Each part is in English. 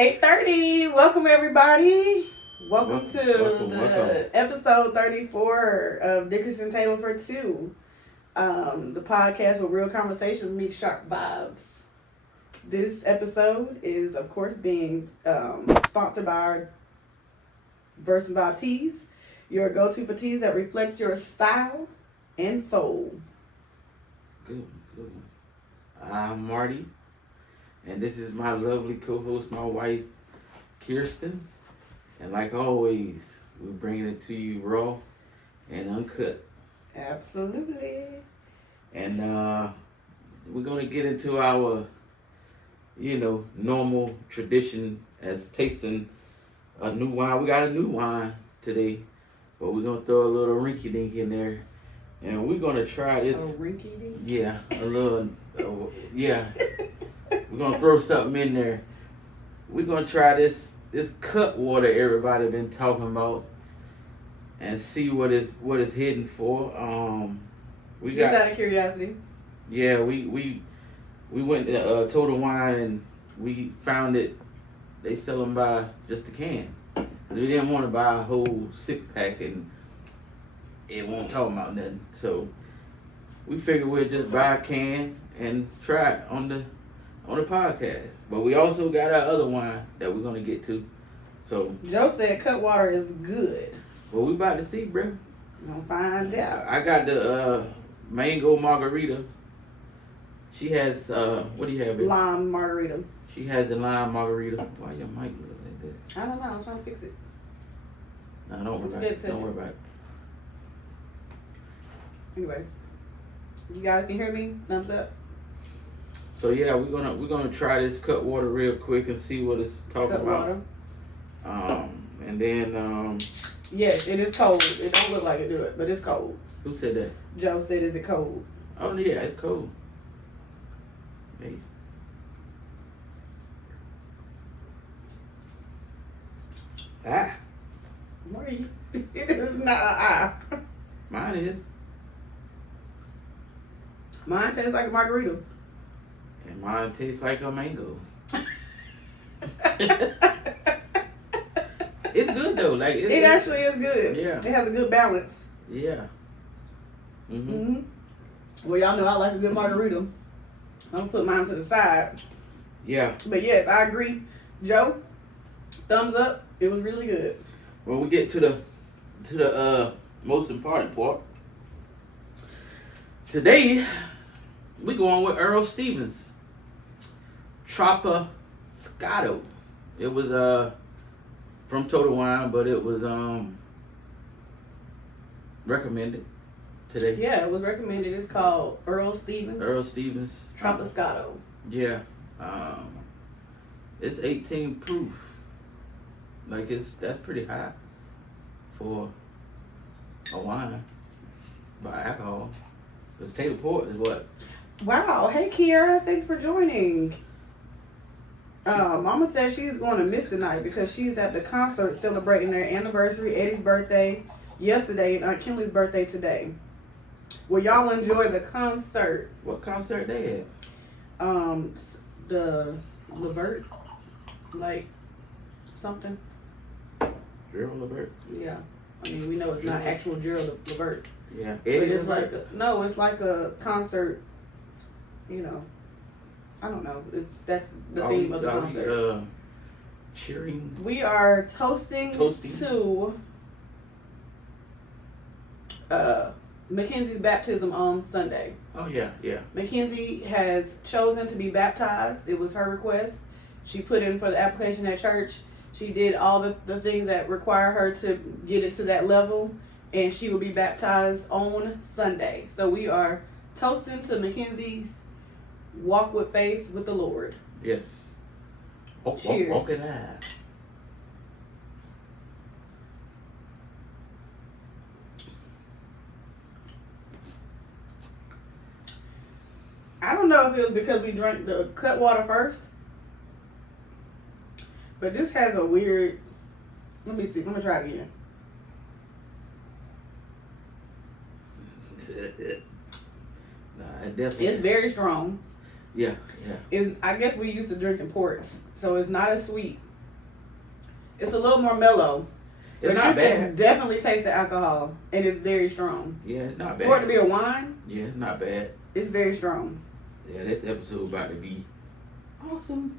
8:30. Welcome everybody. Welcome to welcome. episode 34 of Dickerson Table for Two. The podcast where real conversations meet sharp vibes. This episode is, of course, being sponsored by our Verse and Vibe Tees, your go-to for tees that reflect your style and soul. Good one. I'm Marty, and this is my lovely co-host, my wife, Kirsten. And like always, we're bringing it to you raw and uncut. Absolutely. And we're going to get into our, normal tradition as tasting a new wine. We got a new wine today, but we're going to throw a little rinky-dink in there. And we're going to try this. A rinky-dink? Yeah, a little, yeah. We're going to throw something in there. We're going to try this CUTWATER everybody been talking about and see what it's heading for. Just out of curiosity. Yeah, we went to Total Wine and we found it. They sell them by just a can. We didn't want to buy a whole 6-pack and it won't talk about nothing. So we figured we'd just buy a can and try it on the podcast. But we also got our other wine that we're gonna get to. So Joe said CUTWATER is good. Well, we about to see, bro. We're gonna find out. I got the mango margarita. She has what do you have? Lime margarita. She has the lime margarita. Why your mic look like that? I don't know. I was trying to fix it. No, don't worry about it. Don't worry about it. Anyway, you guys can hear me? Thumbs up. So yeah, we're gonna try this CUTWATER real quick and see what it's talking CUTWATER. about. And then yes, it is cold. It don't look like it, do it, but it's cold. Who said that? Joe said, "Is it cold?" Oh yeah, it's cold. Hey. Ah. Marie, it's not an eye. Mine is. Mine tastes like a margarita. And mine tastes like a mango. It's good though. Like it actually is good. Yeah. It has a good balance. Yeah. Mhm. Well, y'all know I like a good margarita. I'm gonna put mine to the side. Yeah. But yes, I agree. Joe, thumbs up. It was really good. Well, we get to the most important part. Today, we going with Earl Stevens. Tropicado. It was from Total Wine, but it was recommended today. Yeah, it was recommended. It's called Earl Stevens. Earl Stevens. Tropicado. Yeah. It's 18 proof. Like that's pretty high for a wine by alcohol. Because Taylor Port is what? Wow. Hey, Kiara. Thanks for joining. Mama said she's going to miss tonight because she's at the concert celebrating their anniversary, Eddie's birthday yesterday, and Aunt Kinley's birthday today. Well, y'all enjoy the concert. What concert they had? The Levert, like something. Gerald Levert? Yeah. I mean, we know it's not actual Gerald Levert. Yeah. But it's like it's like a concert. You know, I don't know. That's the theme of the concert. Cheering. We are toasting. To Mackenzie's baptism on Sunday. Oh yeah. Mackenzie has chosen to be baptized. It was her request. She put in for the application at church. She did all the things that require her to get it to that level, and she will be baptized on Sunday. So we are toasting to Mackenzie's walk with faith with the Lord. Yes. Cheers. Walk it out. I don't know if it was because we drank the CUTWATER first, but this has a weird. Let me see. Let me try it again. It definitely. It's very strong. Yeah. I guess we used to drinking ports, so it's not as sweet. It's a little more mellow. It's But not you bad. can definitely taste the alcohol, and it's very strong. Yeah, it's not bad. For it to be a wine, yeah, it's not bad. it's very strong. Yeah, this episode about to be awesome.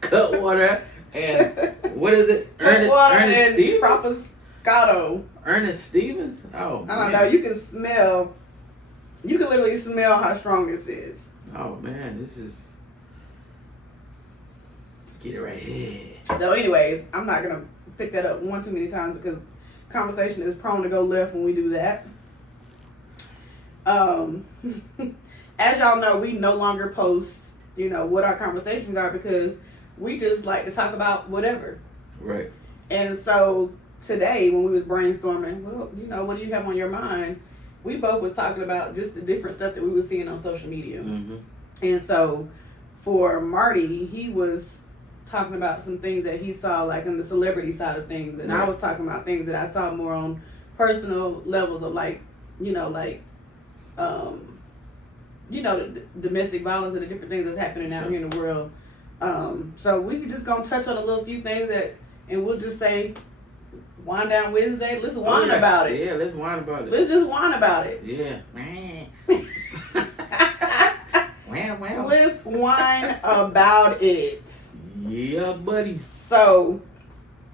Cutwater and what is it? Cutwater and Stevens? Trapiscato. Ernest Stevens? Oh, I don't know. You can smell. You can literally smell how strong this is. Oh man, this is. Get it right here. So, anyways, I'm not gonna pick that up one too many times because conversation is prone to go left when we do that. As y'all know, we no longer post, what our conversations are because we just like to talk about whatever. Right. And so today, when we was brainstorming, well, what do you have on your mind? We both was talking about just the different stuff that we were seeing on social media. Mm-hmm. And so for Marty, he was talking about some things that he saw like in the celebrity side of things. And right. I was talking about things that I saw more on personal levels of the domestic violence and the different things that's happening out here in the world. So we could just gonna touch on a little few things and we'll just say, Wind Down Wednesday, let's whine about it. Yeah, let's whine about it. Let's just whine about it. Yeah. Well. Let's whine about it. Yeah, buddy. So,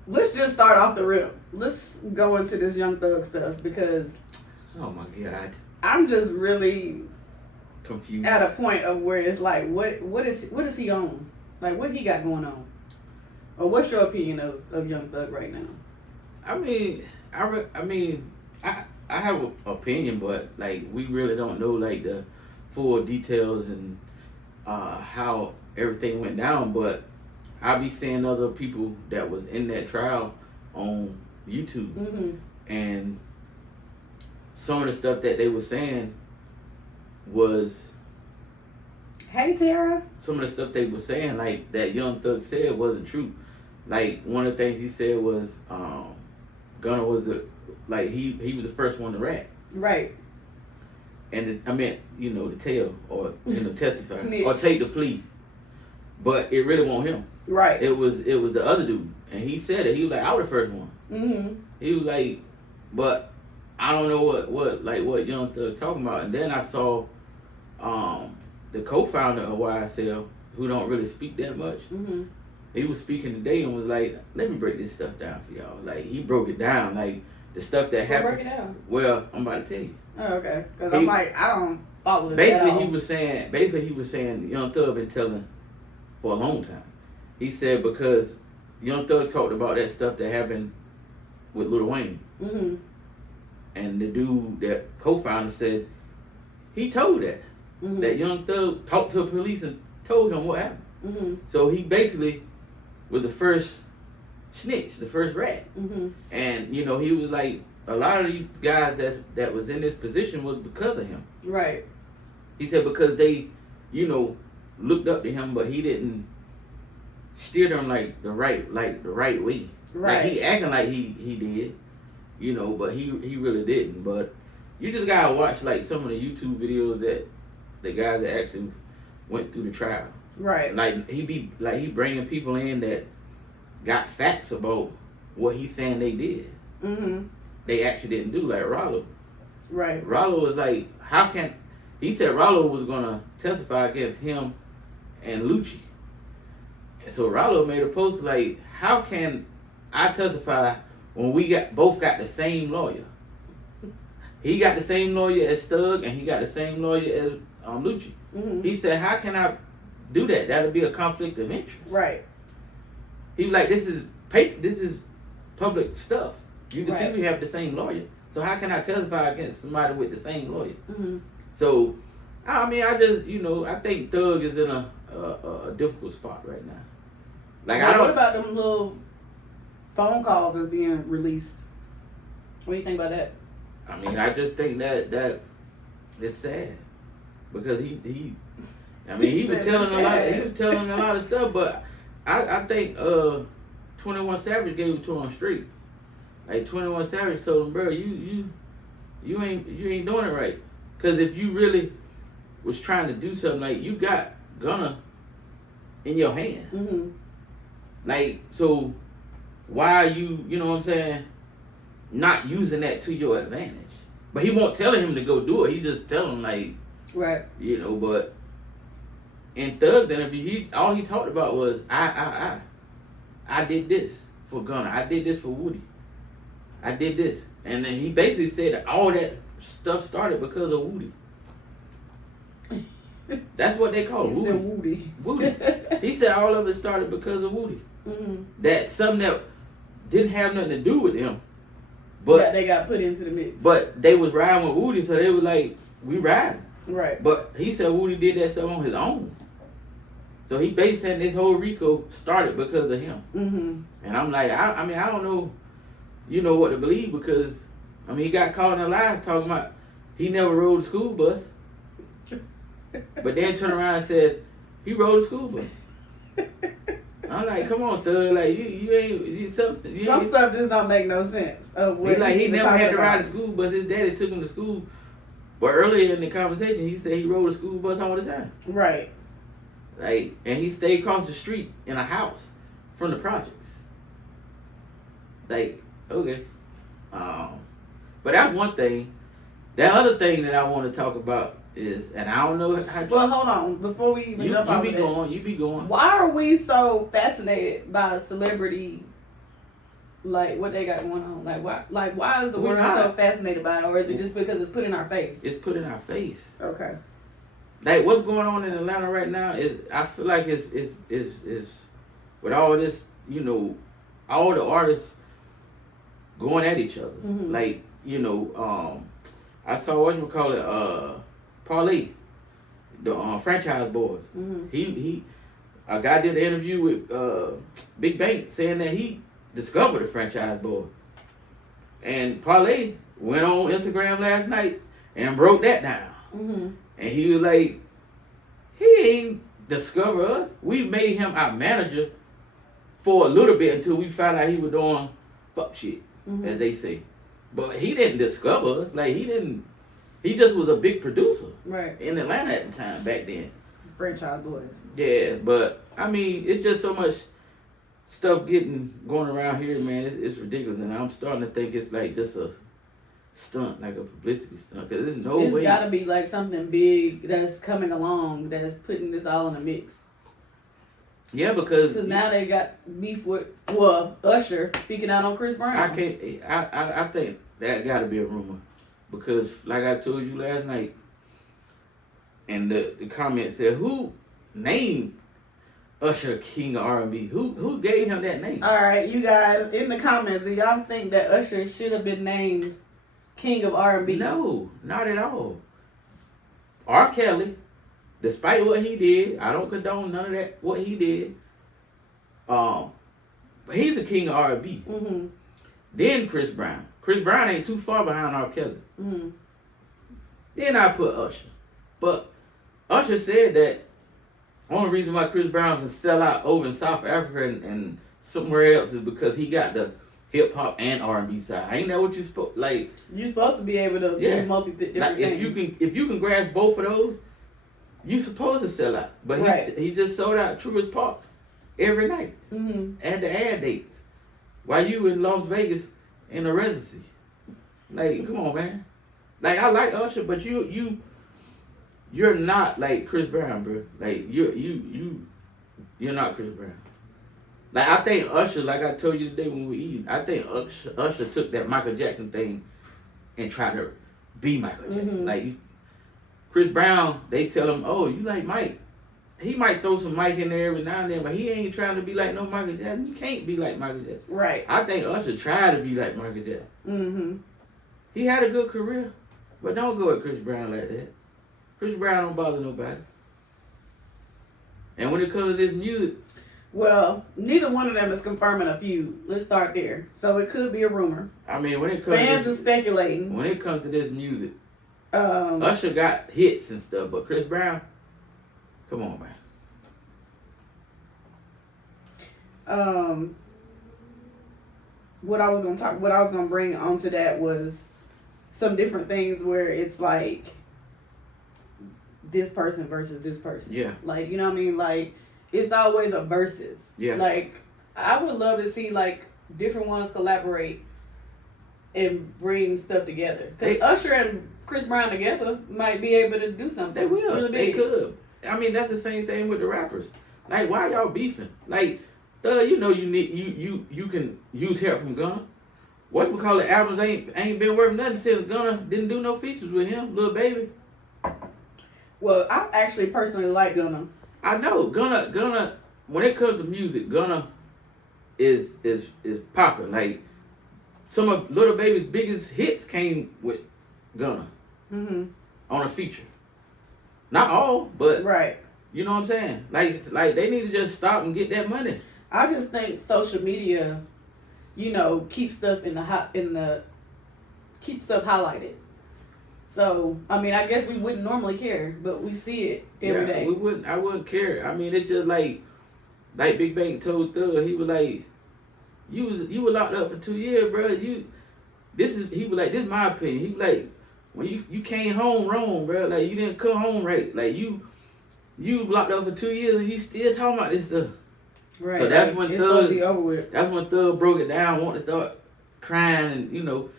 let's just start off the rip. Let's go into this Young Thug stuff because Oh my God. I'm just really confused at a point of where it's like, what is he on? Like, what he got going on? Or what's your opinion of Young Thug right now? I mean, I have an opinion, but like we really don't know like the full details and how everything went down. But I be seeing other people that was in that trial on YouTube, Mm-hmm. and some of the stuff that they were saying was. Hey, Tara. Some of the stuff they were saying, like that Young Thug said, wasn't true. Like one of the things he said was, Gunna was he was the first one to rap. Right. And to tell or testify Snitch. or take the plea. But it really wasn't him. Right. It was the other dude, and he said it. He was like, I was the first one. Mm-hmm. He was like, but I don't know what Young Thug talking about. And then I saw, the co-founder of YSL, who don't really speak that much. Mm-hmm. He was speaking today and was like, let me break this stuff down for y'all. Like, he broke it down, like, the stuff that happened. Break it down. Well, I'm about to tell you. Oh, okay. Because I'm like, I don't follow it Basically, at all. he was saying Young Thug been telling for a long time. He said because Young Thug talked about that stuff that happened with Lil Wayne. Mm-hmm. And the dude that co-founder said he told that. Mm-hmm. That Young Thug talked to the police and told him what happened. Mm-hmm. So he basically was the first snitch, the first rat. Mm-hmm. And he was like, a lot of these guys that was in this position was because of him. Right. He said because they, looked up to him, but he didn't steer them the right way. Right. Like he acting like he did, but he really didn't. But you just gotta watch like some of the YouTube videos that the guys that actually went through the trial. Right. Like he bringing people in that got facts about what he's saying they did. Mm-hmm. They actually didn't do, like Rollo. Right. Rollo was like, he said Rollo was gonna testify against him and Lucci. And so Rollo made a post like, how can I testify when we both got the same lawyer? He got the same lawyer as Thug and he got the same lawyer as Lucci. Mm-hmm. He said, how can I do that? That'll be a conflict of interest. Right. He was like, this is paper, this is public stuff. You can see Right. we have the same lawyer. So how can I testify against somebody with the same lawyer? Mm-hmm. So, I just, I think Thug is in a difficult spot right now. What about them little phone calls that's being released? What do you think about that? I just think that it's sad because he was telling a lot of stuff, but I think 21 Savage gave it to him straight. Like 21 Savage told him, bro, you ain't doing it right. Cause if you really was trying to do something, like you got Gunna in your hand. Mm-hmm. Like, so why are you, you know what I'm saying, not using that to your advantage? But he won't telling him to go do it. He just telling him, like, right. You know, but in Thug's interview, all he talked about was I did this for Gunna. I did this for Woody. I did this. And then he basically said that all that stuff started because of Woody. That's what they call it. He said Woody. Woody. He said all of it started because of Woody. Mm-hmm. That something that didn't have nothing to do with him. But they got put into the mix. But they was riding with Woody, so they was like, we riding. Right. But he said Woody did that stuff on his own. So he basically said this whole Rico started because of him. Mm-hmm. And I'm like, I mean, I don't know, you know, what to believe, because, I mean, he got caught in a lie talking about he never rode a school bus. But then turned around and said he rode a school bus. I'm like, come on, Thug, like you ain't something. Some stuff just don't make no sense. Of what he never had to about. ride a school bus. His daddy took him to school. But earlier in the conversation, he said he rode a school bus all the time. Right. Like, and he stayed across the street in a house from the projects. Like, okay. But that's one thing. That other thing that I want to talk about is, and I don't know how. Well, hold on. Before we even jump off you be going. Why are we so fascinated by celebrity? Like what they got going on? Why is the world so fascinated by it, or is it just because it's put in our face? It's put in our face. Okay. Like what's going on in Atlanta right now is, I feel like it's with all this, you know, all the artists going at each other. Mm-hmm. Like, you know, I saw Parlay, the franchise boys. Mm-hmm. A guy did an interview with Big Bank saying that he discovered the franchise boy. And Parlay went on Instagram last night and broke that down. Mm-hmm. And he was like, he ain't discover us. We made him our manager for a little bit until we found out he was doing fuck shit, as they say. But he didn't discover us. Like, he just was a big producer. Right. In Atlanta at the time, back then. Franchise boys. Yeah, but, I mean, it's just so much stuff going around here, man. It's ridiculous. And I'm starting to think it's like just a stunt, like a publicity stunt. Because there's no way. It's got to be like something big that's coming along that's putting this all in the mix. Yeah, because now they got beef with Usher speaking out on Chris Brown. I think that got to be a rumor, because like I told you last night, and the comment said, who named Usher King of R&B? Who gave him that name? All right, you guys in the comments, do y'all think that Usher should have been named King of R&B? No, not at all. R. Kelly, despite what he did, I don't condone none of that, what he did. But he's the king of R&B. Mm-hmm. Then Chris Brown. Chris Brown ain't too far behind R. Kelly. Mm-hmm. Then I put Usher. But Usher said that only reason why Chris Brown can sell out over in South Africa and somewhere else is because he got the hip hop and R&B side. Ain't that what you supposed like? You're supposed to be able to do different like, things. If you can grasp both of those, you supposed to sell out. But he just sold out Truist Park every night and the ad dates while you in Las Vegas in a residency. Like, come on, man. Like, I like Usher, but you're not like Chris Brown, bro. Like, you're not Chris Brown. Like, I think Usher, like I told you today when we eat, I think Usher took that Michael Jackson thing and tried to be Michael Jackson. Mm-hmm. Like, Chris Brown, they tell him, oh, you like Mike. He might throw some Mike in there every now and then, but he ain't trying to be like no Michael Jackson. You can't be like Michael Jackson. Right. I think Usher tried to be like Michael Jackson. Mm-hmm. He had a good career, but don't go at Chris Brown like that. Chris Brown don't bother nobody. And when it comes to this music, well, neither one of them is confirming a feud. Let's start there. So it could be a rumor. I mean, when it comes fans are speculating. When it comes to this music, Usher got hits and stuff, but Chris Brown, come on, man. What I was gonna bring onto that was some different things where it's like this person versus this person. Yeah. Like, you know what I mean? Like, it's always a versus. Yeah. Like, I would love to see, like, different ones collaborate and bring stuff together. Because Usher and Chris Brown together might be able to do something. They will. Really They big. could. I mean, that's the same thing with the rappers. Like, why y'all beefing? Like, you know, you can use help from Gunna. What we call it, albums ain't been worth nothing since Gunna didn't do no features with him, Lil Baby. Well, I actually personally like Gunna. I know Gunna. When it comes to music, Gunna is popping. Like, some of Lil Baby's biggest hits came with Gunna Mm-hmm. on a feature. Not all, but Right. you know what I'm saying. Like they need to just stop and get that money. I just think social media, you know, keeps stuff keep stuff highlighted. So, I mean, I guess we wouldn't normally care, but we see it every day. I wouldn't care. I mean, it's just like Big Bang told Thug, he was like, you were locked up for 2 years, bro. He was like, this is my opinion. He was like, when you came home wrong, bro. Like, you didn't come home right. Like, you locked up for 2 years and you still talking about this stuff. Right. So that's when it's gonna be over with. That's when Thug broke it down, wanted to start crying and, you know,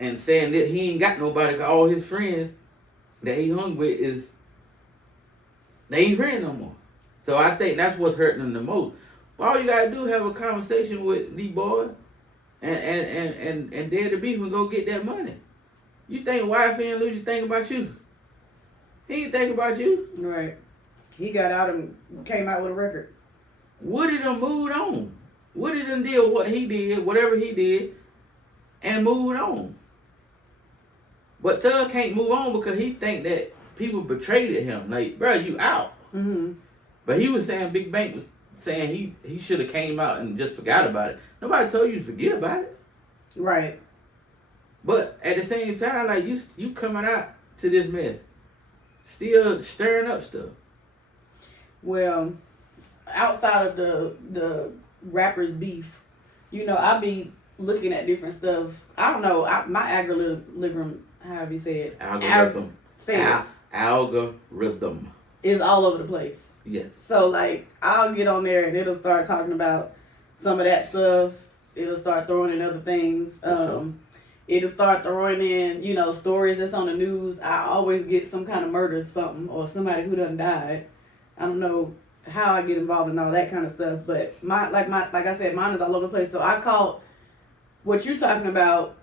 and saying that he ain't got nobody, cause all his friends that he hung with they ain't friends no more. So I think that's what's hurting him the most. All you gotta do is have a conversation with these boys and dare to beef and go get that money. You think wife ain't lose, you think about you. He ain't think about you. Right. He got out and came out with a record. Woody done moved on. Woody done did what he did, whatever he did, and moved on. But Thug can't move on because he think that people betrayed him. Like, bro, you out. Mm-hmm. But he was saying, Big Bank was saying he should have came out and just forgot about it. Nobody told you to forget about it. Right. But at the same time, like, you coming out to this mess, still stirring up stuff. Well, outside of the rappers beef, you know, I be looking at different stuff. I don't know. My algorithm, however you say it. Algorithm. Algorithm. Is all over the place. Yes. So, like, I'll get on there and it'll start talking about some of that stuff. It'll start throwing in other things. It'll start throwing in, you know, stories that's on the news. I always get some kind of murder or something, or somebody who done died. I don't know how I get involved in all that kind of stuff, but like I said, mine is all over the place. So I caught what you're talking about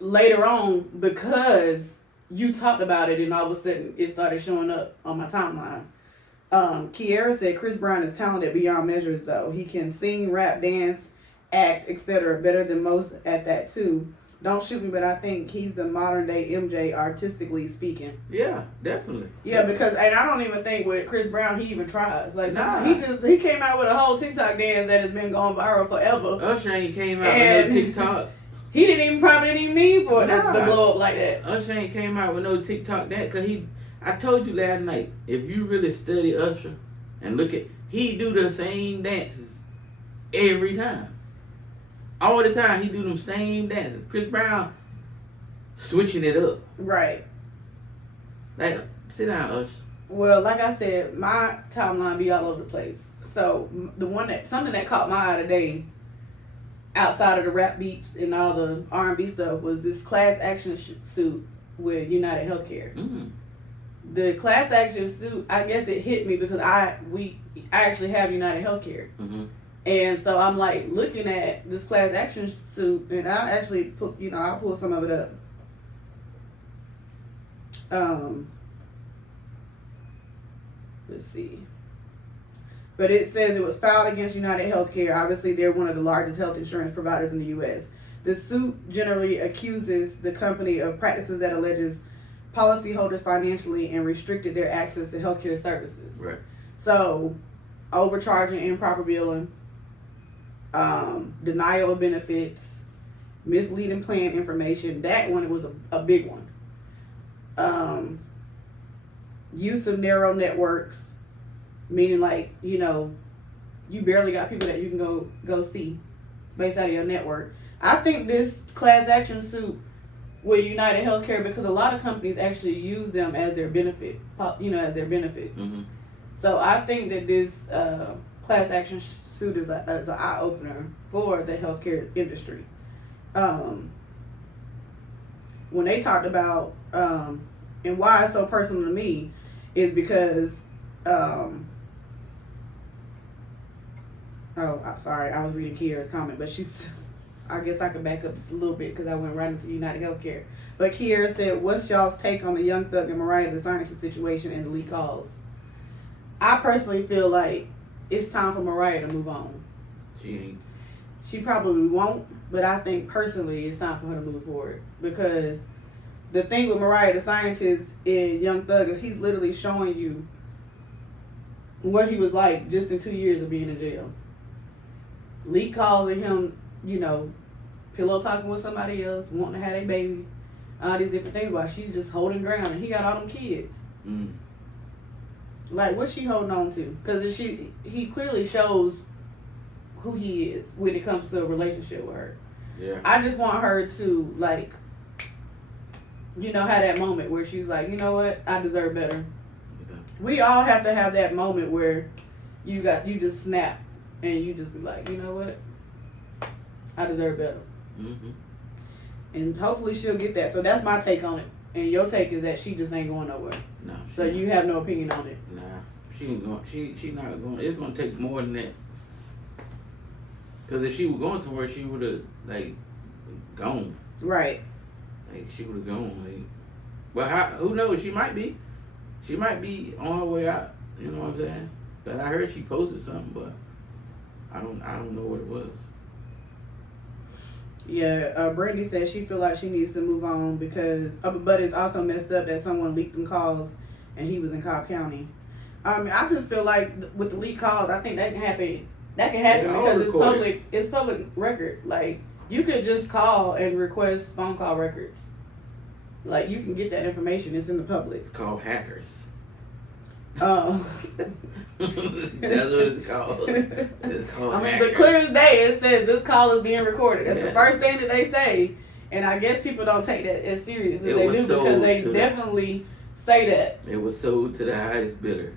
later on because you talked about it, and all of a sudden it started showing up on my timeline. Kiera said Chris Brown is talented beyond measures, though. He can sing, rap, dance, act, etc. better than most at that too. Don't shoot me, but I think he's the modern day MJ artistically speaking. Yeah, definitely. Yeah, because, and I don't even think with Chris Brown he even tries. Like, nah. he came out with a whole TikTok dance that has been going viral forever. Usher ain't came out with no TikTok. He probably didn't even mean for it to blow up like that. Usher ain't came out with no TikTok dance because I told you last night, if you really study Usher and look at, he do the same dances every time. All the time he do them same dances. Chris Brown switching it up. Right. Like, sit down, Usher. Well, like I said, my timeline be all over the place. So something that caught my eye today, outside of the rap beats and all the R&B stuff, was this class action suit with United Healthcare. Mm-hmm. The class action suit, I guess it hit me because I actually have United Healthcare. Mm-hmm. And so I'm like looking at this class action suit, and I'll actually I'll pull some of it up. Let's see. But it says it was filed against United Healthcare. Obviously, they're one of the largest health insurance providers in the U.S. The suit generally accuses the company of practices that alleges policyholders financially and restricted their access to healthcare services. Right. So, overcharging, improper billing, denial of benefits, misleading plan information. That one was a big one. Use of narrow networks, meaning like, you barely got people that you can go see based out of your network. I think this class action suit with United Healthcare, because a lot of companies actually use them as their benefit, as their benefits. Mm-hmm. So I think that this class action suit is an eye opener for the healthcare industry. When they talked about and why it's so personal to me is because I'm sorry, I was reading Kiera's comment, but she's, I guess I could back up just a little bit because I went right into United Healthcare. But Kiera said, what's y'all's take on the Young Thug and Mariah the Scientist situation and the leak calls? I personally feel like it's time for Mariah to move on. She probably won't, but I think personally it's time for her to move forward. Because the thing with Mariah the Scientist and Young Thug is he's literally showing you what he was like just in 2 years of being in jail. Leak calls of him, you know, pillow talking with somebody else, wanting to have a baby, all these different things while she's just holding ground and he got all them kids. Like, what's she holding on to? Because he clearly shows who he is when it comes to a relationship with her. Yeah. I just want her to, like, you know, have that moment where she's like, you know what, I deserve better. Yeah. We all have to have that moment where you just snap and you just be like, you know what, I deserve better. Mm-hmm. And hopefully she'll get that. So that's my take on it. And your take is that she just ain't going nowhere. No. So you have no opinion on it. Nah, she ain't going. She not going. It's gonna take more than that. Because if she was going somewhere, she would have like gone. Right. Like she would have gone. Like, but who knows? She might be. She might be on her way out. You know what I'm saying? But I heard she posted something, but I don't know what it was. Yeah, Brittany said she feel like she needs to move on because, but it's also messed up that someone leaked them calls and he was in Cobb County. I just feel like with the leak calls, I think that can happen. That can happen because it's public. It's public record. Like, you could just call and request phone call records. Like, you can get that information. It's in the public. It's called hackers. Oh. That's what it's called. It's called hackers. But clear as day, it says this call is being recorded. That's the first thing that they say. And I guess people don't take that as serious as they do because they definitely say that. It was sold to the highest bidder.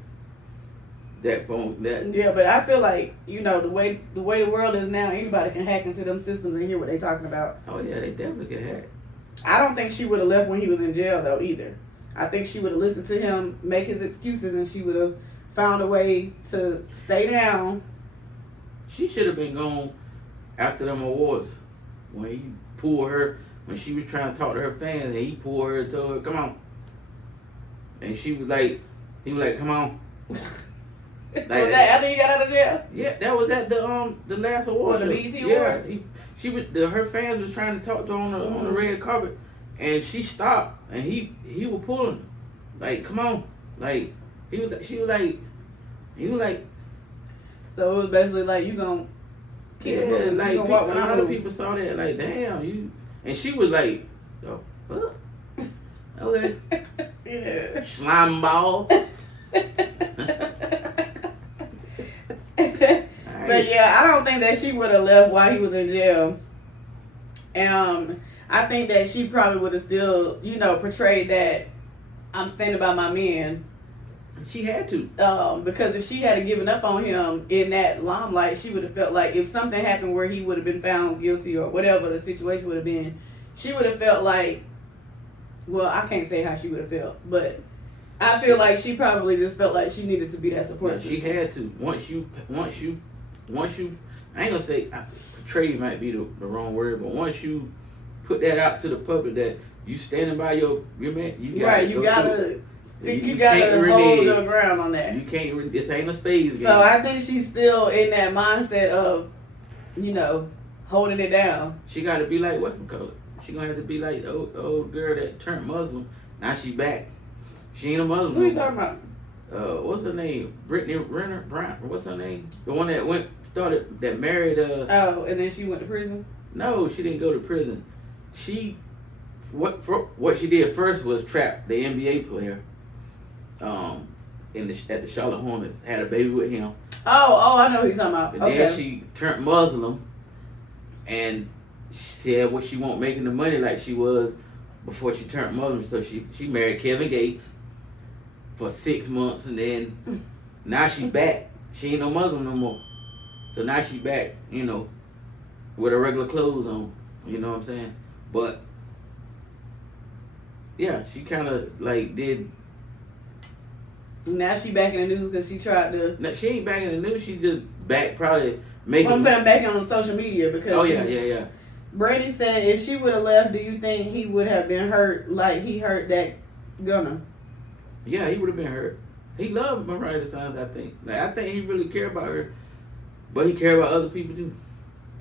Yeah, but I feel like, you know, the way the world is now, anybody can hack into them systems and hear what they're talking about. Oh yeah, they definitely can hack. I don't think she would have left when he was in jail though either. I think she would have listened to him make his excuses and she would have found a way to stay down. She should have been gone after them awards when he pulled her, when she was trying to talk to her fans and he pulled her and told her, come on. And she was like, he was like, come on. Like, was that after he got out of jail? Yeah, that was at the last award. Or the BET Awards? Her fans was trying to talk to her on the red carpet, and she stopped, and he was pulling, like, come on, like he was like. So it was basically like, you gonna keep it moving, like you gonna walk when a I lot of move. people saw that, like, damn, you, and she was like, oh, what? Okay, Yeah. slime ball. But yeah, I don't think that she would have left while he was in jail. I think that she probably would have still, you know, portrayed that I'm standing by my men. She had to. Because if she had given up on him in that limelight, she would have felt like if something happened where he would have been found guilty or whatever the situation would have been, she would have felt like, well, I can't say how she would have felt, but I feel like she probably just felt like she needed to be that support system. She had to. Once you, I ain't gonna say portray might be the wrong word, but once you put that out to the public that you standing by your man, you gotta hold your ground on that. You can't. This ain't a spades game. So I think she's still in that mindset of, you know, holding it down. She got to be like whatchamacallit. She gonna have to be like the old girl that turned Muslim. Now she back. She ain't a Muslim. Who you talking about? What's her name? Brittany Renner Brown. What's her name? The one that married. Oh, and then she went to prison. No, she didn't go to prison. What she did first was trap the NBA player. At the Charlotte Hornets, had a baby with him. Oh, I know who you're talking about. And okay. then she turned Muslim, and she said what she won't making the money like she was before she turned Muslim. So she married Kevin Gates for 6 months, and then Now she back. She ain't no Muslim no more. So now she back, you know, with her regular clothes on. You know what I'm saying? But yeah, she kind of like did. Now she back in the news because she tried to. No, she ain't back in the news. She just back probably making. Well, I'm saying back on social media because. Oh yeah. Brady said if she would have left, do you think he would have been hurt like he hurt that gunner? Yeah, he would have been hurt. He loved Mariah Sons, I think. Like I think he really cared about her, but he cared about other people too.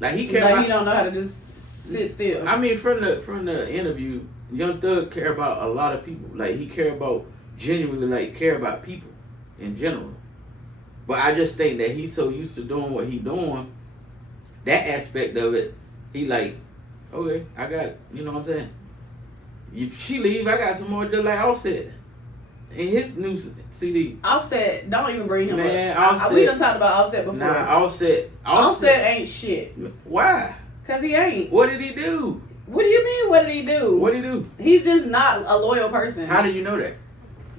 Like he cared about. He don't know how to just sit still. I mean, from the interview, Young Thug care about a lot of people. Like he care about genuinely like care about people in general. But I just think that he's so used to doing what he doing, that aspect of it, he like, okay, I got, you know what I'm saying? If she leave, I got some more just like Offset in his new CD. Offset, don't even bring him Man, up. Offset, We done talked about Offset before. Nah, Offset ain't shit. Why? Cause he ain't. What did he do? What do you mean? What did he do? What did he do? He's just not a loyal person. How do you know that?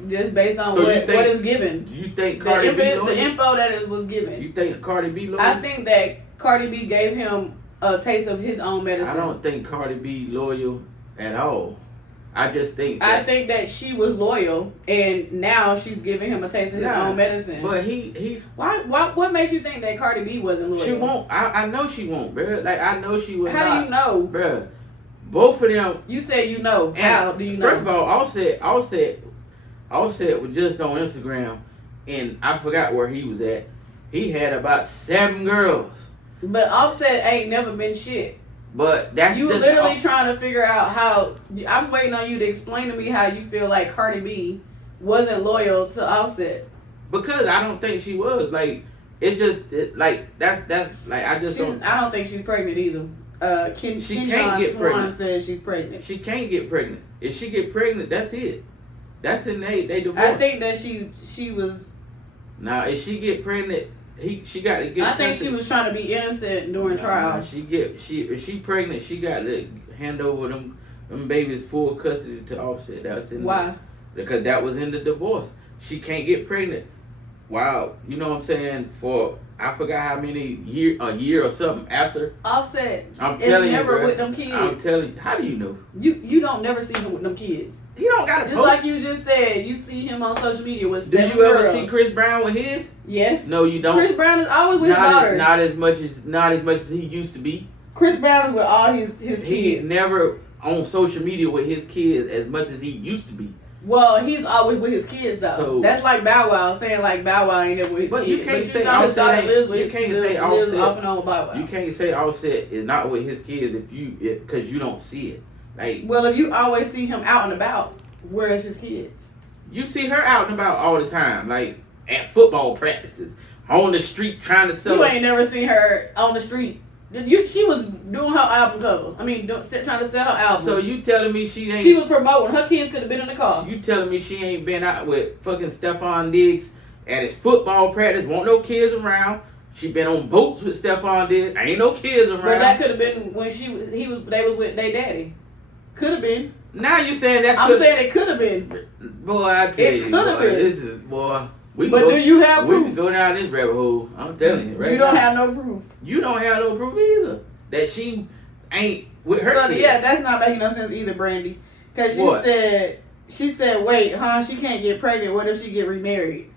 Just based on So what is given. You think Cardi B loyal? The info that it was given. You think Cardi B loyal? I think that Cardi B gave him a taste of his own medicine. I don't think Cardi B loyal at all. I just think that, I think that she was loyal, and now she's giving him a taste of his own medicine. But he why what makes you think that Cardi B wasn't loyal? She won't. I know she won't, bruh. Like I know she was. How not, do you know, bruh? Both of them. You said you know. How do you know? First of all, Offset was just on Instagram, and I forgot where he was at. He had about 7 girls. But Offset ain't never been shit. But that's you just literally trying to figure out how. I'm waiting on you to explain to me how you feel like Cardi B wasn't loyal to Offset. Because I don't think she was. Like that's like I just don't. I don't think she's pregnant either. She can't get pregnant. Says she's pregnant. She can't get pregnant. If she get pregnant, that's it. That's in they divorce. I think that she was. Now, if she get pregnant, she got to get. I think she was trying to be innocent during trial. If she pregnant, she got to hand over them babies full custody to Offset. That's in. Why? Because that was in the divorce. She can't get pregnant. Wow, you know what I'm saying? For I forgot how many a year or something after. Offset. I'm telling you, never bro, with them kids. I'm telling you. How do you know? You don't never see him with them kids. He don't got to Just post. like you just said, you see him on social media with Do 7 you ever girls. see Chris Brown with his? Yes. No, you don't. Chris Brown is always with his daughter. Not as much as he used to be. Chris Brown is with all his kids. He never on social media with his kids as much as he used to be. Well, he's always with his kids though. So, that's like Bow Wow saying like Bow Wow ain't never with his kids. You can't say Offset. You can't say Offset. Off and on with Bow Wow. You can't say Offset is not with his kids because you don't see it. Like, well, if you always see him out and about, where is his kids? You see her out and about all the time, like at football practices, on the street trying to sell. You ain't never seen her on the street. She was doing her album cover. I mean, trying to sell her album. So you telling me she ain't? She was promoting. Her kids could have been in the car. You telling me she ain't been out with fucking Stephon Diggs at his football practice? Won't no kids around. She been on boats with Stephon Diggs. Ain't no kids around. But that could have been when they was with their daddy. Could have been. Now you saying that's? I'm saying it could have been. Boy, I tell you, it could have been. This is boy. Do you have proof? We can go down this rabbit hole. I'm telling you, right? You don't have no proof. You don't have no proof either that she ain't with her. So yeah, that's not making no sense either, Brandy. Because she said, wait, she can't get pregnant. What if she get remarried?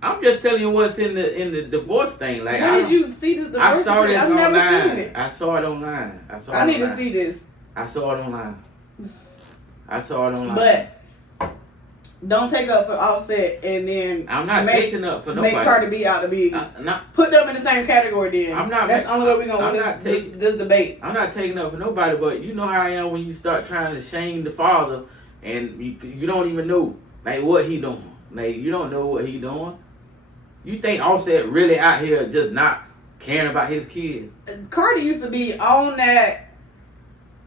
I'm just telling you what's in the divorce thing. Like, where did you see this? I saw this I've online. never seen it. I saw it online. I need to see this. I saw it online. But don't take up for Offset and then I'm not taking up for nobody. Make Cardi B out to be. Put them in the same category then. I'm not. That's the only way we're gonna win this debate. I'm not taking up for nobody, but you know how I am when you start trying to shame the father and you don't even know like what he doing. Like you don't know what he doing. You think Offset really out here just not caring about his kids? Cardi used to be on that.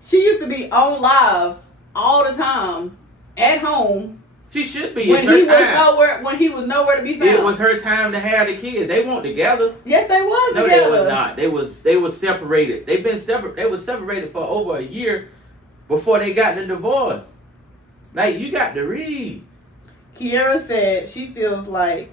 She used to be on live all the time at home. She should be. When he was nowhere to be found. It was her time to have the kids. They weren't together. Yes, they was together. No, they was not. They was separated. They've been separate. They was separated for over a year before they got the divorce. Like you got to read. Kiara said she feels like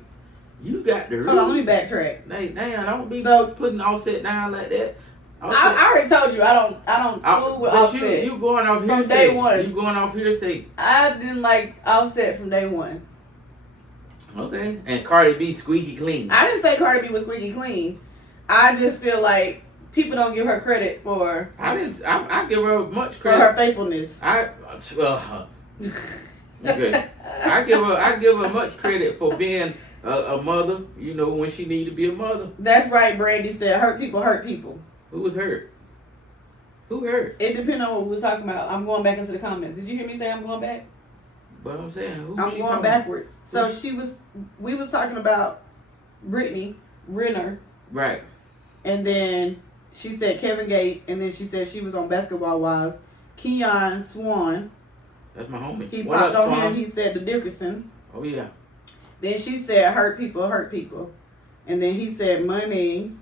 You got to. Hold on, let me backtrack. Hey, damn, don't be So- putting Offset down like that. I already told you I don't fool with Offset. You going off from hearsay. day one. You going off hearsay. I didn't like Offset from day one. Okay. And Cardi B squeaky clean. I didn't say Cardi B was squeaky clean. I just feel like people don't give her credit for. I give her much for credit her faithfulness. Okay. I give her much credit for being a mother. You know, when she needed to be a mother. That's right. Brandy said, "Hurt people hurt people." Who was hurt? Who hurt? It depends on what we was talking about. I'm going back into the comments. Did you hear me say I'm going back? But I'm saying, I'm going backwards. So we was talking about Brittany Renner. Right. And then she said Kevin Gate, and then she said she was on Basketball Wives. Keon Swan. That's my homie. He What popped up, on Swan? here and he said the Dickerson. Oh yeah. Then she said hurt people hurt people. And then he said money.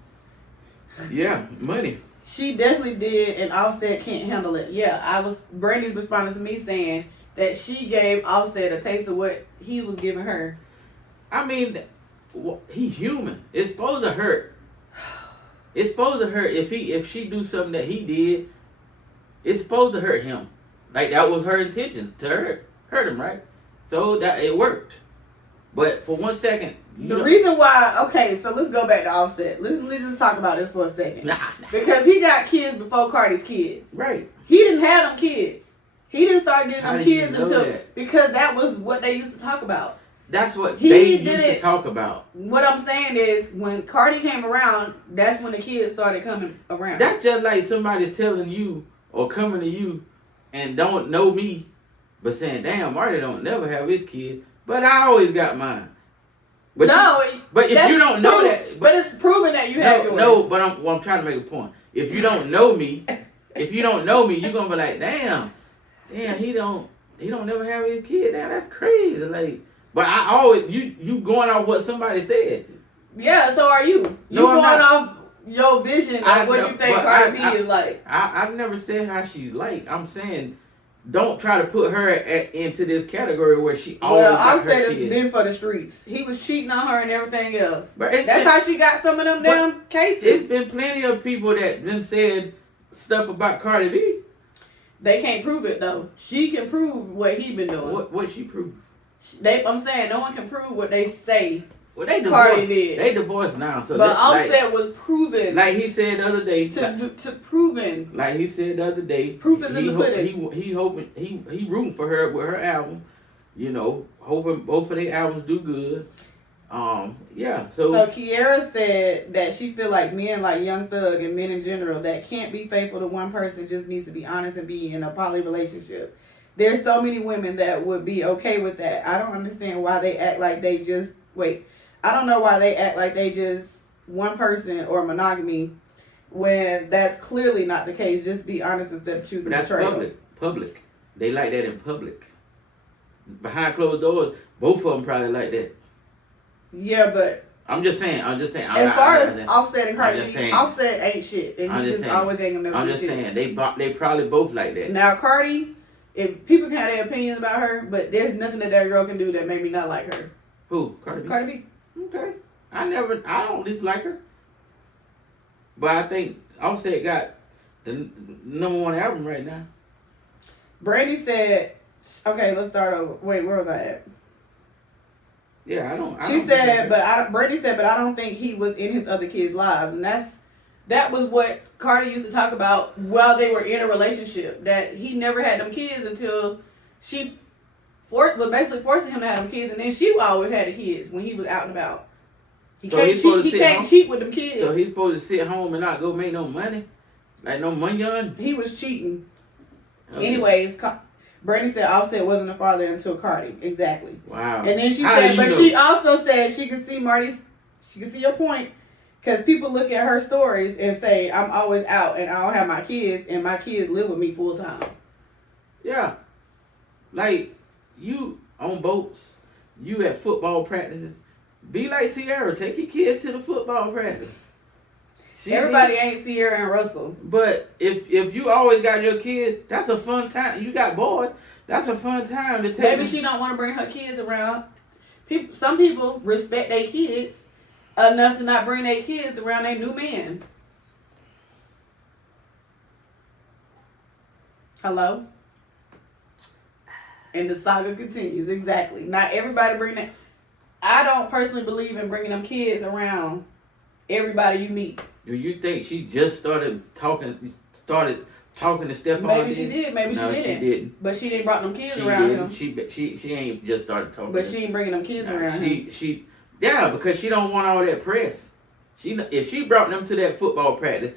Yeah, money. She definitely did, and Offset can't handle it. Yeah, Brandy's responding to me saying that she gave Offset a taste of what he was giving her. I mean, he's human. It's supposed to hurt. It's supposed to hurt if she do something that he did. It's supposed to hurt him. Like that was her intentions to hurt him, right? So that it worked. But for 1 second, The reason why, okay, so let's go back to Offset. Let's just talk about this for a second. Because he got kids before Cardi's kids. Right. He didn't have them kids. He didn't start getting How them did you kids know until that? because that was what they used to talk about. That's what He they did used to it. talk about. What I'm saying is when Cardi came around, that's when the kids started coming around. That's just like somebody telling you or coming to you and don't know me, but saying, "Damn, Marty don't never have his kids, but I always got mine." But if you don't know that, but it's proven that you have yours. No, but I'm trying to make a point. If you don't know me, you're gonna be like, damn, he don't never have his kid. Damn, that's crazy. Like, but I always you going off what somebody said. Yeah, so are you? You No, going I'm not. off your vision of what you think Cardi B is like? I've never said how she's like. I'm saying, don't try to put her into this category where she always got her Offset has kids. been for the streets. He was cheating on her and everything else. But That's how she got some of them damn cases. It's been plenty of people that then said stuff about Cardi B. They can't prove it though. She can prove what he been doing. What she proved? I'm saying no one can prove what they say. Well, they Cardi divorced. did. They divorced now. So But Offset was proven. like he said the other day. to proven. Like he said the other day. Proof is in the pudding. He hoping he rooting for her with her album. You know, hoping both of their albums do good. Yeah. So Kiara said that she feel like men like Young Thug and men in general that can't be faithful to one person just needs to be honest and be in a poly relationship. There's so many women that would be okay with that. I don't understand why they act like they just I don't know why they act like they just one person or monogamy when that's clearly not the case. Just be honest instead of choosing betrayal. Public. They like that in public. Behind closed doors, both of them probably like that. Yeah, but I'm just saying. As far as Offset and Cardi B, saying. Offset ain't shit, and I'm he just just saying. always ain't gonna never I'm do just shit. saying they probably both like that. Now Cardi, if people can have their opinions about her, but there's nothing that girl can do that made me not like her. Who? Cardi B? Cardi B. Okay. I don't dislike her. But I think Offset got the #1 album right now. Brandy said, okay, let's start over. Wait, where was I at? Yeah, Brandy said, but I don't think he was in his other kids' lives. And that was what Cardi used to talk about while they were in a relationship. That he never had them kids until she was basically forcing him to have them kids. And then she always had the kids when he was out and about. He can't cheat with them kids. So he's supposed to sit home and not go make no money? Like no money on? He was cheating. Okay. Anyways, Brandy said Offset wasn't a father until Cardi. Exactly. Wow. And then she said, but she also said she could see she could see your point. Because people look at her stories and say, I'm always out and I don't have my kids and my kids live with me full time. Yeah. Like, you on boats, you at football practices. Be like Sierra, take your kids to the football practice. Everybody ain't Sierra and Russell. But if you always got your kids, that's a fun time. You got boys, that's a fun time to take. Maybe she don't want to bring her kids around. Some people respect their kids enough to not bring their kids around their new man. Hello? And the saga continues. Exactly. Not everybody bring that. I don't personally believe in bringing them kids around everybody you meet. Do you think she just started talking to Stephon? Maybe she did. Maybe no, she didn't. She didn't. But she didn't brought them kids She around didn't. him. She ain't just started talking. But she ain't bringing them kids around him. Yeah, because she don't want all that press. If she brought them to that football practice,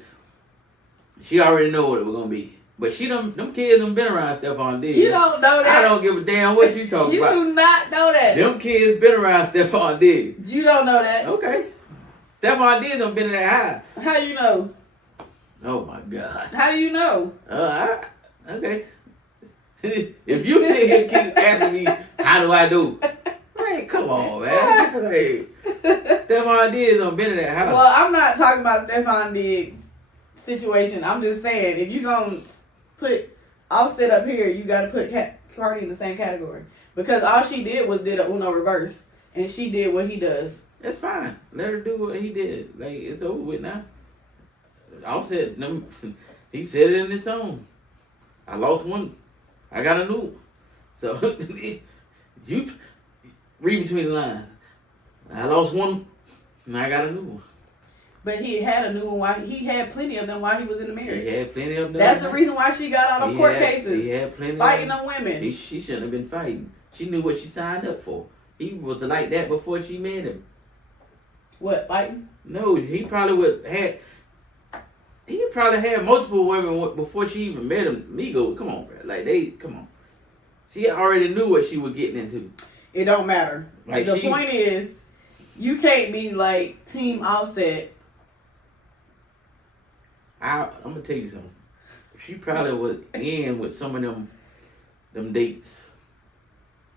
she already know what it was gonna be. But them kids done been around Stephon Diggs. You don't know that. I don't give a damn what you talking about. You do not know that. Them kids been around Stephon Diggs. You don't know that. Okay. Stephon Diggs done been in that high. How you know? Oh my God. How do you know? Okay. If you sit here keep asking me, how do I do? Hey, come on, man. Hey. Stephon Diggs done been in that high. Well, I'm not talking about Stephon Diggs' situation. I'm just saying, if you gonna put Offset up here, you gotta put Cardi in the same category. Because all she did was did a Uno reverse. And she did what he does. That's fine. Let her do what he did. Like, it's over with now. Offset, he said it in his song. I lost one. I got a new one. So, you read between the lines. I lost one, and I got a new one. But he had a new one. He had plenty of them while he was in the marriage. He had plenty of them. That's the reason why she got all them court cases. He had plenty fighting of them women. She shouldn't have been fighting. She knew what she signed up for. He was like that before she met him. What, fighting? No, he probably had multiple women before she even met him. Migo, come on, bro. Come on. She already knew what she was getting into. It don't matter. Like the point is, you can't be like Team Offset. I'm gonna tell you something. She probably was in with some of them dates,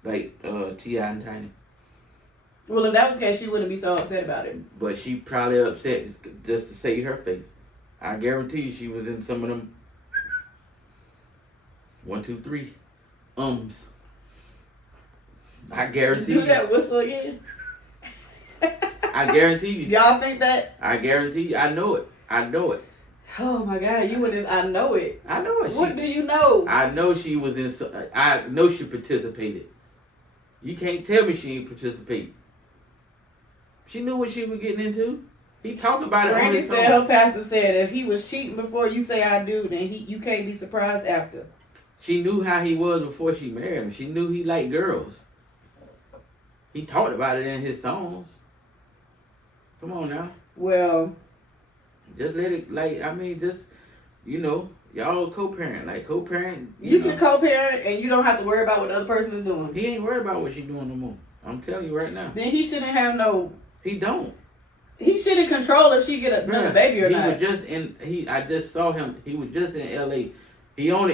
like T.I. and Tiny. Well, if that was the case, she wouldn't be so upset about it. But she probably upset just to save her face. I guarantee you she was in some of them 1, 2, 3 I guarantee you. Do that whistle again. I guarantee you. Y'all think that? I guarantee you. I know it. Oh my God, you with this? I know it. I know it. What do you know? I know she was in. I know she participated. You can't tell me she ain't participate. She knew what she was getting into. He talked about it. Randy said her pastor said if he was cheating before you say I do, then you can't be surprised after. She knew how he was before she married him. She knew he liked girls. He talked about it in his songs. Come on now. Well, just let it, y'all co-parent. Co-parent. You can co-parent and you don't have to worry about what the other person is doing. He ain't worried about what she's doing no more. I'm telling you right now. Then he shouldn't have no. He don't. He shouldn't control if she get another baby or not. I just saw him. He was just in L.A. He on the